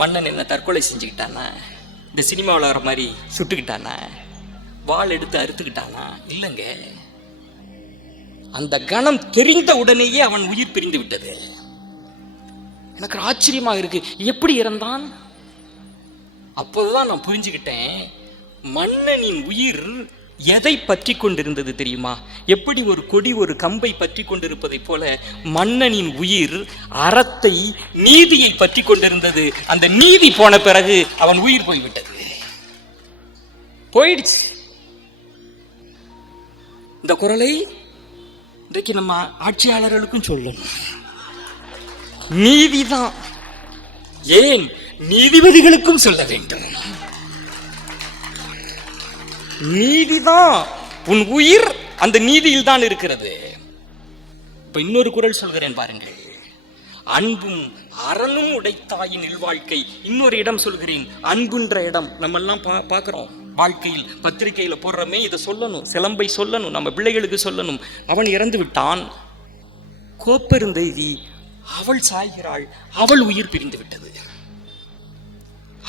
மன்னன் என்ன தற்கொலை செஞ்சுக்கிட்டானா? இந்த சினிமாவில் வர மாதிரி சுட்டுக்கிட்டானா? வாள் எடுத்து அறுத்துக்கிட்டானா? இல்லைங்க. அந்த கணம் தெரிந்த உடனேயே அவன் உயிர் பிரிந்து விட்டது. எனக்கு ஆச்சரியமாக இருக்கு, எப்படி இறந்தான்? அப்போதுதான் நான் புரிஞ்சுக்கிட்டேன், மன்னனின் உயிர் எதை பற்றி கொண்டிருந்தது தெரியுமா? எப்படி ஒரு கொடி ஒரு கம்பை பற்றி கொண்டிருப்பதை போல மன்னனின் உயிர் அறத்தை, நீதியை பற்றி கொண்டிருந்தது. அந்த நீதி போன பிறகு அவன் உயிர் போய்விட்டது, போயிடுச்சு. இந்த குரலை இன்றைக்கு நம்ம ஆட்சியாளர்களுக்கும் சொல்லணும். நீதிதான், ஏன் நீதிபதிகளுக்கும் சொல்ல வேண்டும். நீதிதான், உன் உயிர் அந்த நீதியில் தான் இருக்கிறது. இப்ப இன்னொரு குரல் சொல்கிறேன் பாருங்கள். அன்பும் அரணும் உடைத்தாயின் இல்வாழ்க்கை. இன்னொரு இடம் சொல்கிறேன், அன்புன்ற இடம். நம்ம எல்லாம் பார்க்கிறோம் வாழ்க்கையில், பத்திரிகையில போடுறமே, இதை சொல்லணும், சிலம்பை சொல்லணும், நம்ம பிள்ளைகளுக்கு சொல்லணும். அவன் இறந்து விட்டான், கோப்பெருந்தேவி அவள் சாய்கிறாள், அவள் உயிர் பிரிந்து விட்டது.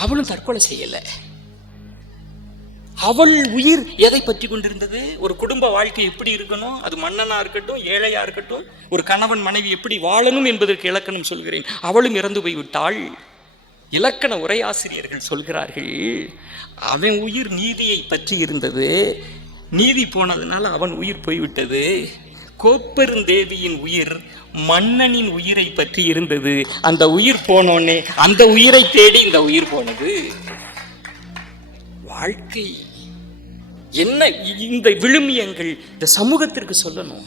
அவளும் தற்கொலை செய்யல. அவள் உயிர் எதை பற்றி கொண்டிருந்தது? ஒரு குடும்ப வாழ்க்கை எப்படி இருக்கணும், அது மன்னனா இருக்கட்டும் ஏழையா இருக்கட்டும், ஒரு கணவன் மனைவி எப்படி வாழணும் என்பதற்கு இலக்கணம் சொல்கிறேன். அவளும் இறந்து போய்விட்டாள். இலக்கண உரையாசிரியர்கள் சொல்கிறார்கள், அவன் உயிர் நீதியை பற்றி இருந்தது, நீதி போனதுனால அவன் உயிர் போய்விட்டது. கோப்பெருந்தேவியின் உயிர் மன்னனின் உயிரை பற்றி இருந்தது. அந்த உயிர் போனோன்னே அந்த உயிரை தேடி இந்த உயிர் போனது. வாழ்க்கை என்ன? இந்த விழுமியங்கள் இந்த சமூகத்திற்கு சொல்லணும்.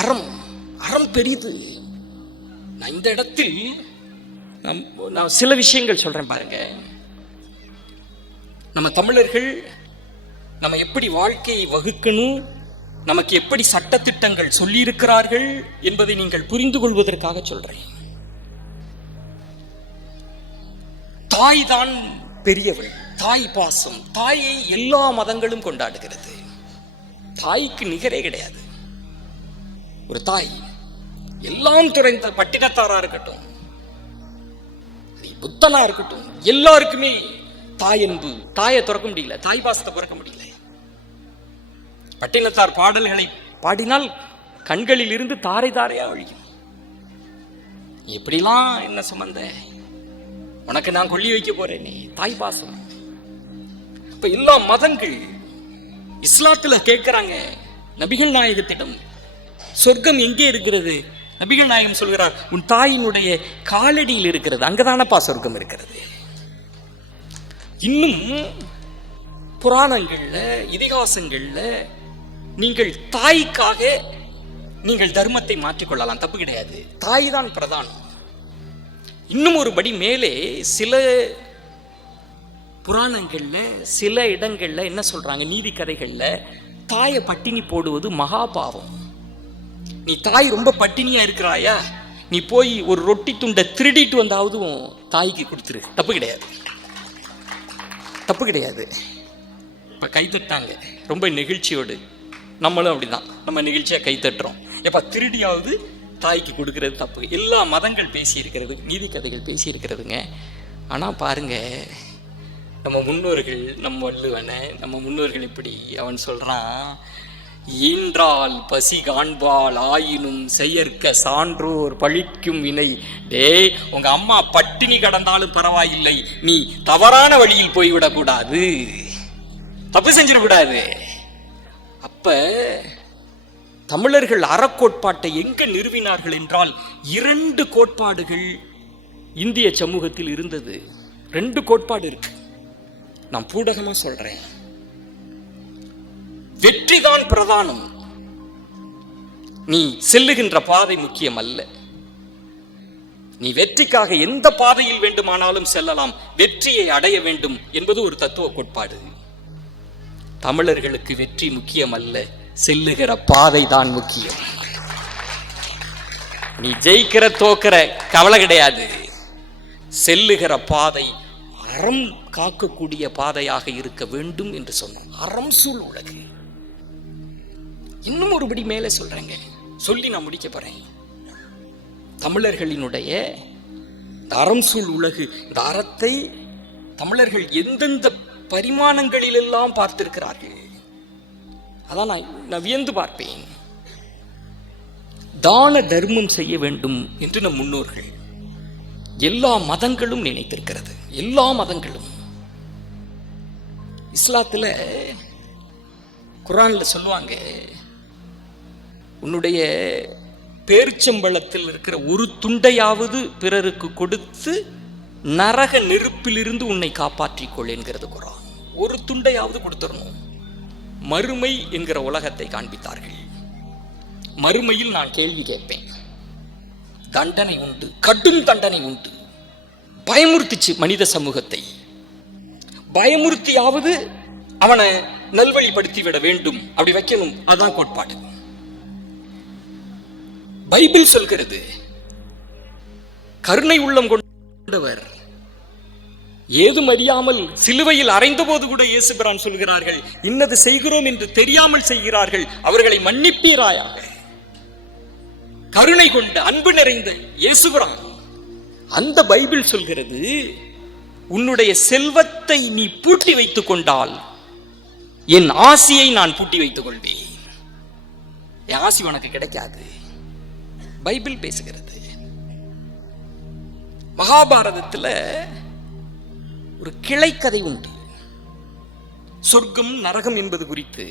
அறம், அறம் பெரிது. நான் இந்த இடத்தில் நான் சில விஷயங்கள் சொல்றேன் பாருங்க. நம்ம தமிழர்கள் நம்ம எப்படி வாழ்க்கையை வகுக்கணும், நமக்கு எப்படி சட்டத்திட்டங்கள் சொல்லி இருக்கிறார்கள் என்பதை நீங்கள் புரிந்து கொள்வதற்காக சொல்றேன். தாய் தான் பெரியவள். தாய் பாசம், தாயை எல்லா மதங்களும் கொண்டாடுகிறது. தாய்க்கு நிகரே கிடையாது. ஒரு தாய் எல்லாம் துறைந்த பட்டினத்தாரா இருக்கட்டும், புத்தனா இருக்கட்டும், எல்லாருக்குமே தாய் அன்பு. தாயை துறக்க முடியல, தாய் பாசத்தை குறைக்க முடியல. பட்டினத்தார் பாடல்களை பாடினால் கண்களில் இருந்து தாரை தாரையா ஒழியும். எப்படிலாம் என்ன சுமந்த, உனக்கு நான் கொள்ளி வைக்க போறேனே, தாய் பாசம். இப்ப எல்லா மதங்கள் இஸ்லாத்துல கேட்கிறாங்க நபிகள் நாயகத்திடம், சொர்க்கம் எங்கே இருக்கிறது? நபிகள் நாயகம் சொல்கிறார், உன் தாயினுடைய காலடியில் இருக்கிறது, அங்கதானப்பா சொர்க்கம் இருக்கிறது. இன்னும் புராணங்கள்ல இதிகாசங்கள்ல நீங்கள் தாய்க்காக நீங்கள் தர்மத்தை மாற்றிக்கொள்ளலாம், தப்பு கிடையாது. தாய் தான் பிரதானம். இன்னும் ஒரு படி மேலே சில புராணங்கள்ல சில இடங்கள்ல என்ன சொல்றாங்க, நீதி கதைகள்ல தாயை பட்டினி போடுவது மகா பாவம். நீ தாய் ரொம்ப பட்டினியா இருக்கிறாயா, நீ போய் ஒரு ரொட்டி துண்டை திருடிட்டு வந்தாவது தாய்க்கு கொடுத்துரு, தப்பு கிடையாது, தப்பு கிடையாது. இப்ப கைத்தட்டாங்க ரொம்ப நெகிழ்ச்சியோடு, நம்மளும் அப்படிதான், நம்ம நிகழ்ச்சியா கைத்தட்டுறோம். எப்ப திருடியாவது தாய்க்கு கொடுக்கறது தப்பு. எல்லா மதங்கள் பேசி இருக்கிறது, நீதி கதைகள் பேசி இருக்கிறதுங்க. ஆனா பாருங்க, நம்ம முன்னோர்கள், நம்ம வள்ளுவனை, நம்ம முன்னோர்கள் இப்படி அவன் சொல்றான், ஈன்றால் பசி காண்பால் ஆயினும் செயற்க சான்றோர் பழிக்கும் வினை. டேய், உங்க அம்மா பட்டினி கடந்தாலும் பரவாயில்லை, நீ தவறான வழியில் போய்விடக் கூடாது, தப்பு செஞ்சிடக்கூடாது. அப்ப தமிழர்கள் அறக்கோட்பாட்டை எங்க நிறுவினார்கள் என்றால், 2 கோட்பாடுகள் இந்திய சமூகத்தில் இருந்தது. 2 கோட்பாடு இருக்கு. நான் பூடகமா சொல்றேன், வெற்றிதான் பிரதானம். நீ செல்லுகின்ற பாதை முக்கியம் அல்ல. நீ வெற்றிக்காக எந்த பாதையில் வேண்டுமானாலும் செல்லலாம், வெற்றியை அடைய வேண்டும் என்பது ஒரு தத்துவ கோட்பாடு. தமிழர்களுக்கு வெற்றி முக்கியம் அல்ல, செல்லுகிற பாதை தான் முக்கியம். நீ ஜெயிக்கிற தோக்கிற கவலை கிடையாது, செல்லுகிற பாதை அறம் காக்கக்கூடிய பாதையாக இருக்க வேண்டும் என்று சொன்னோம். அறம் சூழ் உலகு. இன்னும் ஒருபடி மேலே சொல்றேங்க, சொல்லி நான் முடிக்க போறேன். தமிழர்களினுடைய அறம் சூழ் உலகு, இந்த அறத்தை தமிழர்கள் எந்தெந்த பரிமாணங்களிலெல்லாம் பார்த்திருக்கிறார்கள். அதான் நான் வியந்து பார்ப்பேன். தான தர்மம் செய்ய வேண்டும் என்று நம் முன்னோர்கள் எல்லா மதங்களும் நினைத்திருக்கிறது. எல்லா மதங்களும். இஸ்லாத்துல குர்ஆன்ல சொல்லுவாங்க, உன்னுடைய பேர்ச்சம்பழத்தில் இருக்கிற ஒரு துண்டையாவது பிறருக்கு கொடுத்து நரக நெருப்பிலிருந்து உன்னை காப்பாற்றிக் கொள் என்கிறது குர்ஆன். ஒரு துண்டையாவது கொடுத்துடணும். மறுமை என்கிற உலகத்தை காண்பித்தார்கள். மறுமையில் நான் கேள்வி கேட்பேன், தண்டனை உண்டு, கடும் தண்டனை உண்டு. பயமுறுத்திச்சு மனித சமூகத்தை. பயமுறுத்தியாவது அவனை நல்வழிப்படுத்தி விட வேண்டும், அப்படி வைக்கணும். அதான் கோட்பாடு. பைபிள் சொல்கிறது, கருணை உள்ளம் கொண்டவர் ஏதும் அறியாமல் சிலுவையில் அறைந்த போது கூட இயேசு பிரான் சொல்கிறார்கள், இன்னது செய்கிறோம் என்று தெரியாமல் செய்கிறார்கள், அவர்களை மன்னிப்பீராயாக. கருணை கொண்ட அன்பு நிறைந்த இயேசு பிரான். அந்த பைபிள் சொல்கிறது, உன்னுடைய செல்வத்தை நீ பூட்டி வைத்துக் கொண்டால் என் ஆசியை நான் பூட்டி வைத்துக் கொள்வேன். என் ஆசி உனக்கு கிடைக்காது. பைபிள் பேசுகிறது. மகாபாரதத்தில் ஒரு கிளைக்கதை உண்டு, சொர்க்கம் நரகம் என்பது குறித்து.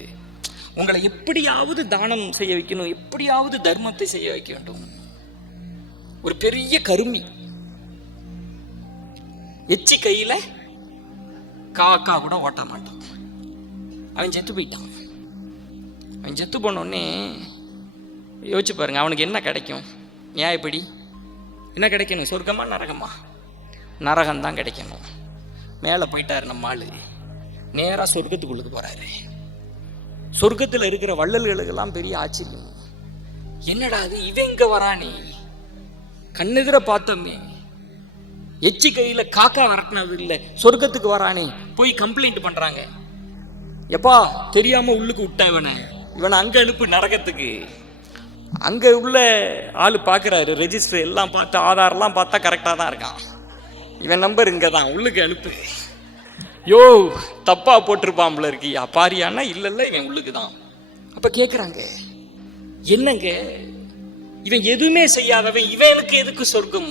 உங்களை எப்படியாவது தானம் செய்ய வைக்கணும், எப்படியாவது தர்மத்தை செய்ய வைக்க வேண்டும். ஒரு பெரிய கருமி எச்சி கையில காக்கா கூட ஓட்ட மாட்டான். அவன் செத்து போயிட்டான். அவன் செத்து போனோடனே யோசிச்சு பாருங்க, அவனுக்கு என்ன கிடைக்கும்? ஏன் இப்படி என்ன கிடைக்கணும்? சொர்க்கமா நரகமா? நரகம்தான் கிடைக்கணும். மேலே போயிட்டாரு நம்ம ஆளு, நேராக சொர்க்கத்துக்குள்ளுக்கு போறாரு. சொர்க்கத்தில் இருக்கிற வள்ளல்களுக்கெல்லாம் பெரிய ஆச்சரியம். என்னடா அது, இவன் இங்க வரானே, கண்ணெதிர பார்த்தோமே, எச்சி கையில காக்கா வரட்டினது இல்லை, சொர்க்கத்துக்கு வரானே. போய் கம்ப்ளைண்ட் பண்றாங்க, எப்பா தெரியாம உள்ளுக்கு விட்டா இவனை அங்க அனுப்பு நரகத்துக்கு. அங்க உள்ள ஆளு பாக்குறாரு, ரெஜிஸ்டர் எல்லாம் பார்த்து ஆதாரெல்லாம் பார்த்தா கரெக்டா தான் இருக்கான். இவன் நம்பர் இங்க தான், உள்ளுக்கு அனுப்பு. யோ தப்பா போட்டிருப்பான்ல இருக்கியா பாரியானா, இல்ல இவன் உள்ளுக்கு தான். அப்ப கேக்குறாங்க, என்னங்க இவன் எதுவுமே செய்யாதவன், இவனுக்கு எதுக்கு சொர்க்கம்?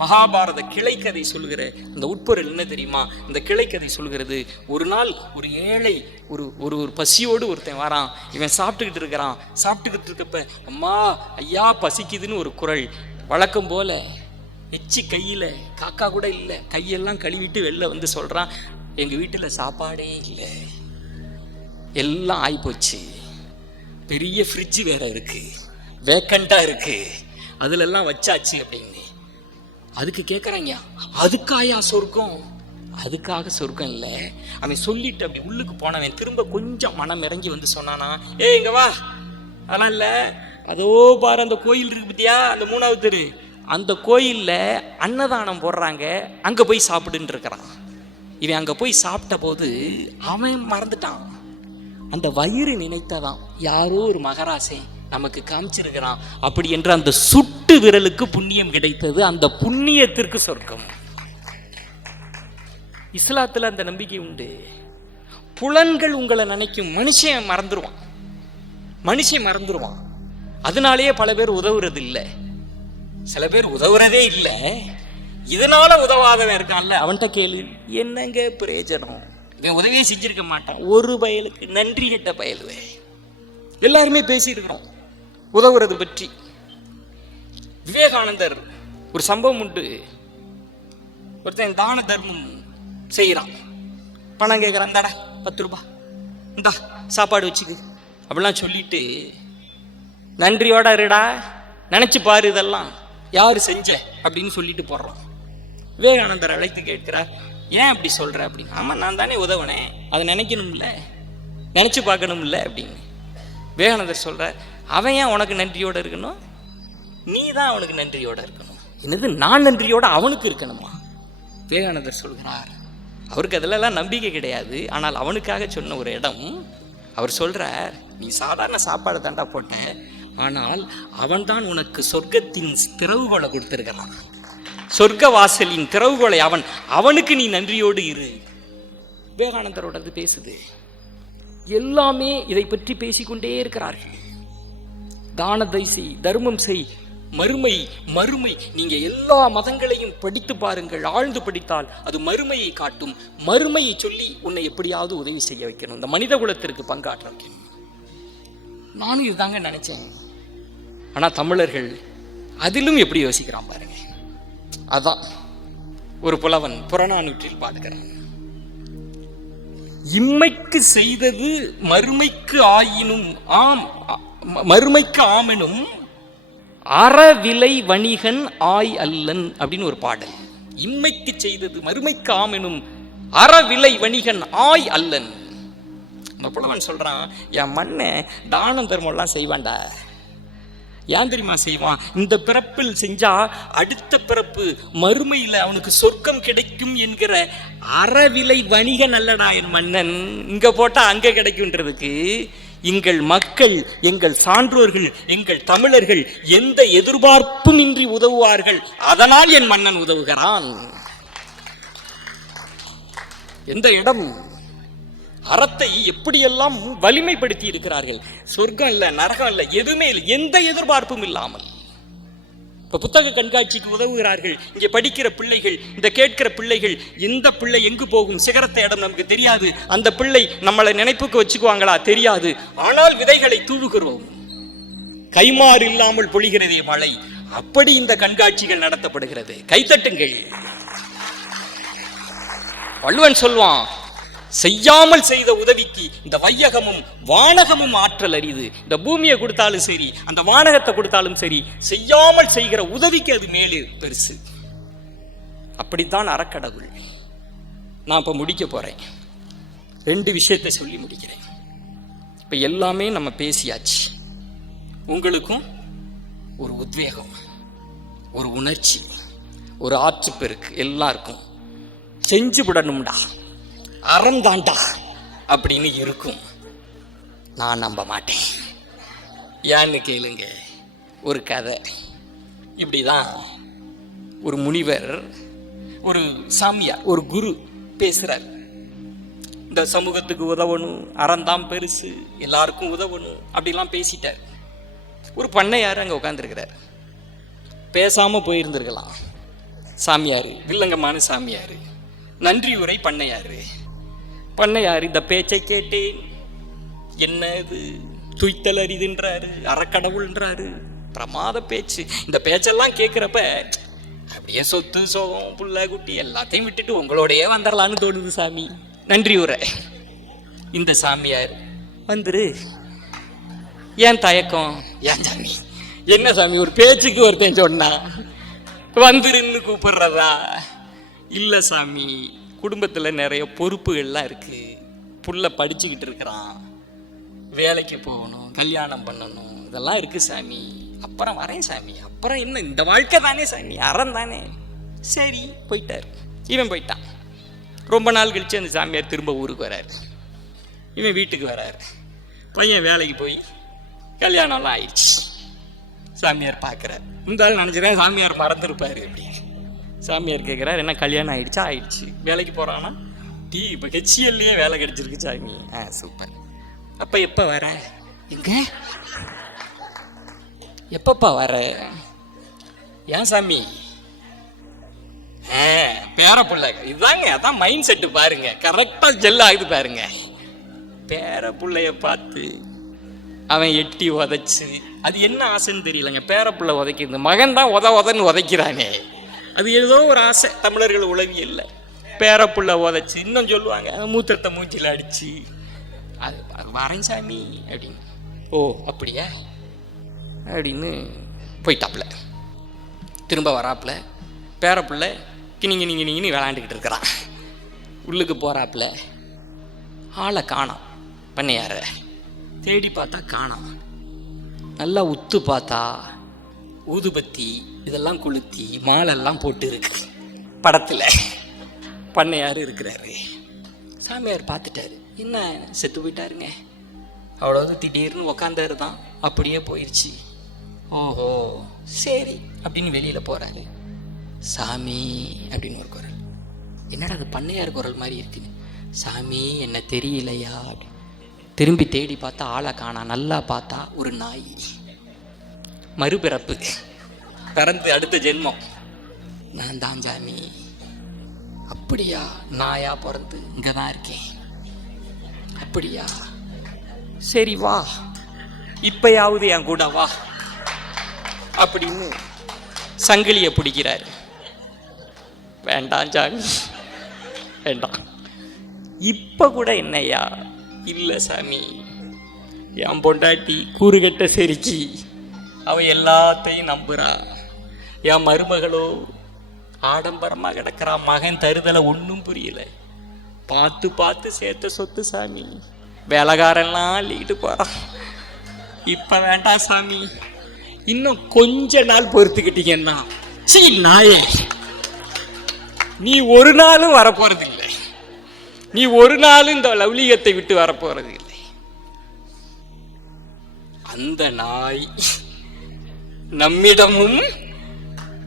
மகாபாரத கிளைக்கதை சொல்லுகிற அந்த உட்பொருள் என்ன தெரியுமா? இந்த கிளைக்கதை சொல்கிறது, ஒரு நாள் ஒரு ஏழை ஒரு ஒரு பசியோடு ஒருத்தன் வரான். இவன் சாப்பிட்டுக்கிட்டு இருக்கிறான். சாப்பிட்டுக்கிட்டு இருக்கப்ப, அம்மா ஐயா பசிக்குதுன்னு ஒரு குரல். வழக்கம் போல எச்சி கையில, காக்கா கூட இல்லை, கையெல்லாம் கழுவிட்டு வெளில வந்து சொல்றான், எங்க வீட்டுல சாப்பாடே இல்லை, எல்லாம் ஆயிப்போச்சு, பெரிய ஃப்ரிட்ஜ் வேற இருக்கு, வேக்கண்டா இருக்கு, அதுல எல்லாம் வச்சாச்சு அப்படின்னு. அதுக்கு கேட்குறாங்க, அதுக்காயா சொர்க்கம்? அதுக்காக சொர்க்கம் இல்லை. அவன் சொல்லிட்டு அப்படி உள்ளுக்கு போனவன் திரும்ப கொஞ்சம் மனம் இறங்கி வந்து சொன்னானா, இங்க வா, அதெல்லாம் இல்லை, அதோ பாரு அந்த கோயில் இருக்கு பத்தியா, அந்த 3வது தெரு, அந்த கோயில்ல அன்னதானம் போடுறாங்க, அங்க போய் சாப்பிடுன்னு இருக்கிறான். இவன் அங்க போய் சாப்பிட்ட போது அவன் மறந்துட்டான். அந்த வயிறு நினைத்ததான் யாரோ ஒரு மகராசை நமக்கு காமிச்சிருக்கிறான் அப்படி என்று அந்த சுட்டு விரலுக்கு புண்ணியம் கிடைத்தது. அந்த புண்ணியத்திற்கு சொர்க்கம். இஸ்லாத்துல அந்த நம்பிக்கை உண்டு. புலன்கள் உங்களை நினைக்கும், மனுஷன் மறந்துடுவான். அதனாலேயே பல பேர் உதவுறது இல்லை. சில பேர் உதவுறதே இல்லை. இதனால உதவாதவன் இருக்கான்ல, அவன்கிட்ட கேளு, என்னங்க பிரயோஜனம்? இவன் உதவியே செஞ்சிருக்க மாட்டான். ஒரு பயலுக்கு நன்றி கெட்ட பயலுவே. எல்லாருமே பேசியிருக்கிறோம் உதவுறது பற்றி. விவேகானந்தர் ஒரு சம்பவம் உண்டு. ஒருத்தன் தான தர்மம் செய்யறான், பணம் கேட்கறான், இந்தாடா 10 ரூபாய், இந்தா சாப்பாடு வச்சுக்கு அப்படிலாம் சொல்லிட்டு, நன்றியோட இருடா, நினைச்சு பாரு இதெல்லாம் யாரு செஞ்ச அப்படின்னு சொல்லிட்டு போடுறான். விவேகானந்தர் அழைத்து கேட்கிறார், ஏன் அப்படி சொல்ற அப்படின்னு. ஆமா, நான் தானே உதவுனேன், அதை நினைக்கணும்ல, நினைச்சு பார்க்கணும்ல அப்படின்னு. விவேகானந்தர் சொல்ற, அவன் ஏன் உனக்கு நன்றியோட இருக்கணும்? நீ தான் அவனுக்கு நன்றியோட இருக்கணும். என்னது, நான் நன்றியோட அவனுக்கு இருக்கணுமா? விவேகானந்தர் சொல்கிறார், அவருக்கு அதிலெல்லாம் நம்பிக்கை கிடையாது, ஆனால் அவனுக்காக சொன்ன ஒரு இடம். அவர் சொல்றார், நீ சாதாரண சாப்பாடு தாண்டா போட்ட, ஆனால் அவன் தான் உனக்கு சொர்க்கத்தின் திறவுகோலை கொடுத்திருக்கிறான், சொர்க்க வாசலின் திறவுகோலை அவனுக்கு நீ நன்றியோடு இரு. விவேகானந்தரோட பேசுது. எல்லாமே இதை பற்றி பேசிக்கொண்டே இருக்கிறார்கள். தானத்தை செய், தர்மம் செய், மறுமை. நீங்க எல்லா மதங்களையும் படித்து பாருங்கள், ஆழ்ந்து படித்தால் அது மறுமையை காட்டும். மறுமையை சொல்லி உன்னை எப்படியாவது உதவி செய்ய வைக்கணும், இந்த மனித குலத்திற்கு பங்காற்ற வைக்கணும். நானும் இதுதாங்க நினைச்சேன். ஆனா தமிழர்கள் அதிலும் எப்படி யோசிக்கிறான் பாருங்க. அதான் ஒரு புலவன் புறநானூற்றில் பாடுகிறான், இம்மைக்கு செய்தது மறுமைக்கு ஆயினும் மறுமைக்கு ஆமெனும் அறவிலை வணிகன் ஆய் அல்லன் அப்படின்னு ஒரு பாடல். இம்மைக்கு செய்தது மறுமைக்கு ஆமெனும் அறவிலை வணிகன் ஆய் அல்லன். புலவன் சொல்றான், என் மண்ணை தானம் தர்மம்லாம் செய்வான்டா. ஏன் தெரியுமா செய்வான்? இந்த பிறப்பில் செஞ்சா அடுத்த பிறப்பு மறுமையில் அவனுக்கு சொர்க்கம் கிடைக்கும் என்கிற அறவிலை வணிகன் அல்லடா என் மன்னன். இங்க போட்டா அங்க கிடைக்கும்ன்றதுக்கு எங்கள் மக்கள், எங்கள் சான்றோர்கள், எங்கள் தமிழர்கள் எந்த எதிர்பார்ப்பும் இன்றி உதவுவார்கள். அதனால் என் மன்னன் உதவுகிறான். எந்த இடம் அறத்தை எப்படியெல்லாம் வலிமைப்படுத்தி இருக்கிறார்கள். சொர்க்கம் இல்ல, நரகம் இல்ல, எதுவுமே இல்லை, எந்த எதிர்பார்ப்பும் இல்லாமல். இப்ப புத்தக கண்காட்சிக்கு உதவுகிறார்கள். இங்க படிக்கிற பிள்ளைகள், இந்த கேட்கிற பிள்ளைகள், எந்த பிள்ளை எங்கு போகும், சிகரத்தை இடம் நமக்கு தெரியாது. அந்த பிள்ளை நம்மளை நினைப்புக்கு வச்சுக்குவாங்களா தெரியாது. ஆனால் விதைகளை தூவுகிறோம். கைமாறு இல்லாமல் பொழிகிறதே மழை. அப்படி இந்த கண்காட்சிகள் நடத்தப்படுகிறது. கைத்தட்டுங்கள். வள்ளுவன் சொல்வான், செய்யாமல் செய்த உதவிக்கு இந்த வையகமும் வானகமும் ஆற்றல் அரிது. இந்த பூமியை கொடுத்தாலும் சரி, அந்த வானகத்தை கொடுத்தாலும் சரி, செய்யாமல் செய்கிற உதவிக்கு அது மேலே பெருசு. அப்படித்தான் அறக்கடவுள். நான் இப்ப முடிக்க போறேன். 2 விஷயத்தை சொல்லி முடிக்கிறேன். இப்ப எல்லாமே நம்ம பேசியாச்சு. உங்களுக்கும் ஒரு உத்வேகம், ஒரு உணர்ச்சி, ஒரு ஆற்றுப்பெருக்கு எல்லாம் இருக்கும். செஞ்சு விடணும்டா, அறம் தாண்டா அப்படின்னு இருக்கும். நான் நம்ப மாட்டேன். ஏன்னு கேளுங்க. ஒரு கதை. இப்படிதான் ஒரு முனிவர், ஒரு சாமியார், ஒரு குரு பேசுறார். இந்த சமூகத்துக்கு உதவணும், அறந்தான் பெருசு, எல்லாருக்கும் உதவணும் அப்படிலாம் பேசிட்டார். ஒரு பண்ணையார் அங்க உட்காந்துருக்கிறார். பேசாம போயிருந்திருக்கலாம். சாமியாரு, வில்லங்கமான சாமியாரு, நன்றி உரை பண்ணையாரு. பண்ணையார் இந்த பேச்சை கேட்டேன், என்ன இது துய்த்தல் அரிதுன்றாரு, அறக்கடவுள்ன்றாரு, பிரமாத பேச்சு. இந்த பேச்செல்லாம் கேட்கிறப்ப அப்படியே சொத்து சோகம் புள்ள குட்டி எல்லாத்தையும் விட்டுட்டு உங்களோடையே வந்துடலான்னு தோணுது சாமி. நன்றி உரை. இந்த சாமியார் வந்துரு. ஏன் தயக்கம்? ஏன் சாமி? என்ன சாமி, ஒரு பேச்சுக்கு ஒருத்தன் சொன்னா வந்துருன்னு கூப்பிடுறதா? இல்ல சாமி, குடும்பத்தில் நிறைய பொறுப்புகள்லாம் இருக்கு. புள்ள படிச்சுக்கிட்டு இருக்கிறான், வேலைக்கு போகணும், கல்யாணம் பண்ணணும், இதெல்லாம் இருக்கு சாமி. அப்புறம் வரேன் சாமி. அப்புறம் என்ன, இந்த வாழ்க்கை தானே சாமி, அறம் தானே. சரி போயிட்டார். இவன் போயிட்டான். ரொம்ப நாள் கழிச்சு அந்த சாமியார் திரும்ப ஊருக்கு வராரு. இவன் வீட்டுக்கு வராரு. பையன் வேலைக்கு போய் கல்யாணம்லாம் ஆயிடுச்சு. சாமியார் பார்க்குறார். இந்த ஆள் நினச்சிக்கிறேன் சாமியார் மறந்துருப்பாரு. அப்படி சாமியார் கேட்குறாரு, என்ன கல்யாணம் ஆயிடுச்சா? ஆயிடுச்சு. வேலைக்கு போகிறான்னா? இப்போ ஹெச்எல்லையே வேலை கிடைச்சிருக்கு சாமி. சூப்பர். அப்போ எப்போ வர? எங்க எப்பப்பா வர? ஏன் சாமி? பேரப்புள்ள இதுதாங்க. அதான் மைண்ட் செட்டு பாருங்க, கரெக்டாக ஜெல் ஆகுது பாருங்க. பேரப்புள்ளைய பார்த்து அவன் எட்டி உதைச்சு, அது என்ன ஆசைன்னு தெரியலங்க. பேரப்புள்ள உதைக்கிறது, மகன் தான் உதன்னு உதைக்கிறானே, அது ஏதோ ஒரு ஆசை. தமிழர்கள் உளவியல்ல பேரப்புள்ள உதைச்சு, இன்னும் சொல்லுவாங்க மூத்திரத்தை மூச்சில் அடிச்சு, அது வரேன் சாமி அப்படின்னு. ஓ அப்படியா அப்படின்னு போயிட்டாப்புல. திரும்ப வராப்புல. பேரப்புள்ள கிணிங்க விளாண்டுக்கிட்டு இருக்கிறான். உள்ளுக்கு போறாப்புல. ஆளை காணோம். பண்ணையார தேடி பார்த்தா காணோம். நல்லா உத்து பார்த்தா ஊதுபத்தி இதெல்லாம் கொளுத்தி மாலெல்லாம் போட்டு இருக்கு. படத்துல பண்ணையாரு இருக்கிறாரு. சாமியார் பார்த்துட்டாரு. என்ன செத்து போயிட்டாருங்க, அவ்வளவு திடீர்னு உக்காந்தாரு தான், அப்படியே போயிடுச்சு. ஓஹோ சரி அப்படின்னு வெளியில போறாரு. சாமி அப்படின்னு ஒரு குரல். என்னடா அது பண்ணையார் குரல் மாதிரி இருக்குன்னு. சாமி என்ன தெரியலையா அப்படி திரும்பி தேடி பார்த்தா ஆளை காணா. நல்லா பார்த்தா ஒரு நாய். மறுபிறப்பு, பிறந்து அடுத்த ஜென்மம். நான் தான் சாமி. அப்படியா? நாயா பிறந்து இங்க தான் இருக்கேன். அப்படியா? சரி வா, இப்பயாவது என் கூட வா அப்படின்னு சங்கிலியை பிடிக்கிறாரு. வேண்டாம் சாமி வேண்டாம், இப்ப கூட என்னையா? இல்ல சாமி, என் பொண்டாட்டி கூறுகட்ட சரிச்சு, அவ எல்லாத்தையும் நம்புறா. என் மருமகளோ ஆடம்பரமா கிடக்கிறா. மகன் தருதலை ஒன்றும் புரியல. பார்த்து பார்த்து சேர்த்த சொத்து சாமி, வேலைக்காரெல்லாம் அள்ளிக்கிட்டு போறான். இப்ப வேண்டாம் சாமி, இன்னும் கொஞ்ச நாள் பொறுத்துக்கிட்டீங்கன்னா, சீ நாயே, நீ ஒரு நாளும் வரப்போறது இல்லை. நீ ஒரு நாளும் இந்த லவ்லீகத்தை விட்டு வரப்போறது இல்லை. அந்த நாய் நம்மிடமும்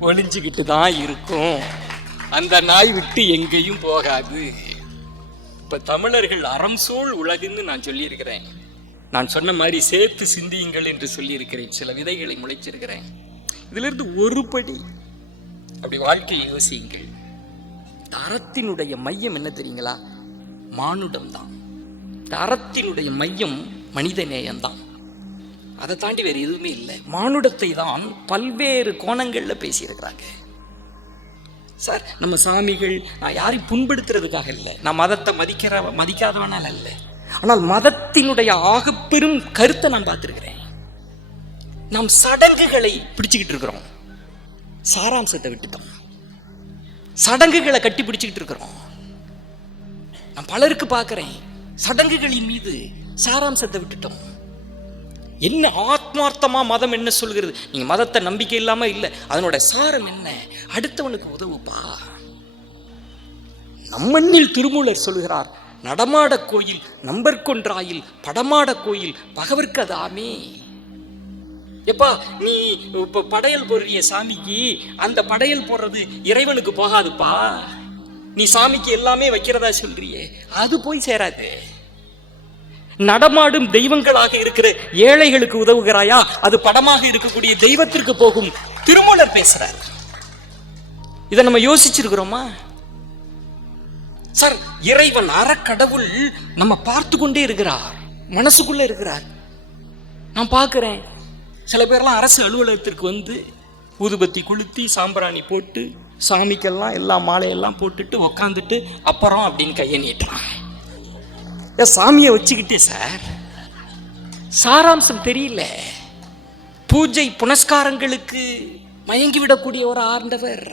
ஒளிஞ்சுக்கிட்டு தான் இருக்கும். அந்த நாய் விட்டு எங்கேயும் போகாது. இப்ப தமிழர்கள் அறம் சூழ் உலகுன்னு நான் சொல்லியிருக்கிறேன். நான் சொன்ன மாதிரி சேர்த்து சிந்தியுங்கள் என்று சொல்லியிருக்கிறேன். சில விதைகளை முளைச்சிருக்கிறேன். இதுல இருந்து ஒரு படி அப்படி வாழ்க்கையை யோசியுங்கள். அறத்தினுடைய மையம் என்ன தெரியுங்களா? மானுடம் தான். அறத்தினுடைய மையம் மனித நேயம்தான். அதை தாண்டி வேறு எதுவுமே இல்லை. மானுடத்தை தான் பல்வேறு கோணங்கள்ல பேசியிருக்கிறாங்க. சார், நம்ம சாமிகள், நான் யாரையும் புண்படுத்துறதுக்காக இல்லை, நான் மதத்தை மதிக்காதவனால இல்லை. ஆனால் மதத்தினுடைய ஆகப்பெரும் கருத்தை நான் பார்த்திருக்கிறேன். நாம் சடங்குகளை பிடிச்சுக்கிட்டு இருக்கிறோம், சாராம்சத்தை விட்டுட்டோம். சடங்குகளை கட்டி பிடிச்சுக்கிட்டு இருக்கிறோம். நான் பலருக்கு பார்க்கிறேன், சடங்குகளின் மீது சாராம்சத்தை விட்டுட்டோம். என்ன ஆத்மார்த்தமா மதம் என்ன சொல்கிறது? நீங்க மதத்தை நம்பிக்கை இல்லாம இல்லை, அதனோட சாரம் என்ன? அடுத்தவனுக்கு உதவுப்பா. நம்மண்ணில் திருமூலர் சொல்கிறார், நடமாட கோயில் நம்பர்கொன்றாயில் படமாட கோயில் பகவர்க்கு அதாமே. எப்பா, நீ இப்ப படையல் போடுறிய சாமிக்கு, அந்த படையல் போடுறது இறைவனுக்கு போகாதுப்பா. நீ சாமிக்கு எல்லாமே வைக்கிறதா சொல்றியே, அது போய் சேராது. நடமாடும் தெய்வங்களாக இருக்கிற ஏழைகளுக்கு உதவுகிறாயா, அது படமாக இருக்கக்கூடிய தெய்வத்திற்கு போகும். திருமூலர் பேசுறார். இதை நம்ம யோசிச்சிருக்கிறோமா சார்? இறைவன் அறக்கடவுள் நம்ம பார்த்து கொண்டே இருக்கிறார், மனசுக்குள்ள இருக்கிறார். நான் பார்க்கிறேன், சில பேர்லாம் அரசு அலுவலகத்திற்கு வந்து ஊதுபத்தி கொளுத்தி சாம்பிராணி போட்டு சாமிக்கெல்லாம் எல்லா மாலையெல்லாம் போட்டுட்டு உக்காந்துட்டு அப்புறம் அப்படின்னு கையை நீட்டுறான். சாமியை வச்சுக்கிட்டே சார், சாராம்சம் தெரியல. பூஜை புனஸ்காரங்களுக்கு மயங்கி விடக்கூடிய ஒரு ஆண்டவர்.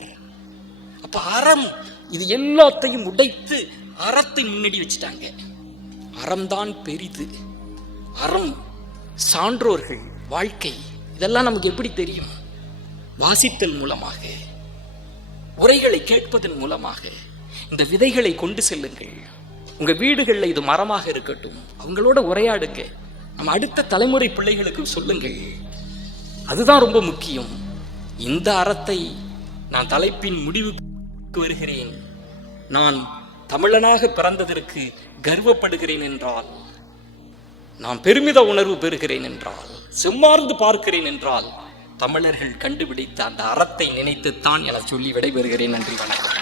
அப்ப அறம், இது எல்லாத்தையும் உடைத்து அறத்தை முன்னாடி வச்சுட்டாங்க. அறம்தான் பெரிது. அறம், சான்றோர்கள் வாழ்க்கை, இதெல்லாம் நமக்கு எப்படி தெரியும்? வாசித்தல் மூலமாக, உரைகளை கேட்பதன் மூலமாக. இந்த விதைகளை கொண்டு செல்லுங்கள். உங்க வீடுகளில் இது மரமாக இருக்கட்டும், அவங்களோட உரையாடுங்க. நம்ம அடுத்த தலைமுறை பிள்ளைகளுக்கு சொல்லுங்கள். அதுதான் ரொம்ப முக்கியம். இந்த அறத்தை நான் தலைப்பின் முடிவுக்கு வருகிறேன். நான் தமிழனாக பிறந்ததற்கு கர்வப்படுகிறேன் என்றால், நான் பெருமித உணர்வு பெறுகிறேன் என்றால், செம்மார்ந்து பார்க்கிறேன் என்றால், தமிழர்கள் கண்டுபிடித்த அந்த அறத்தை நினைத்துத்தான் என சொல்லி விடைபெறுகிறேன். நன்றி, வணக்கம்.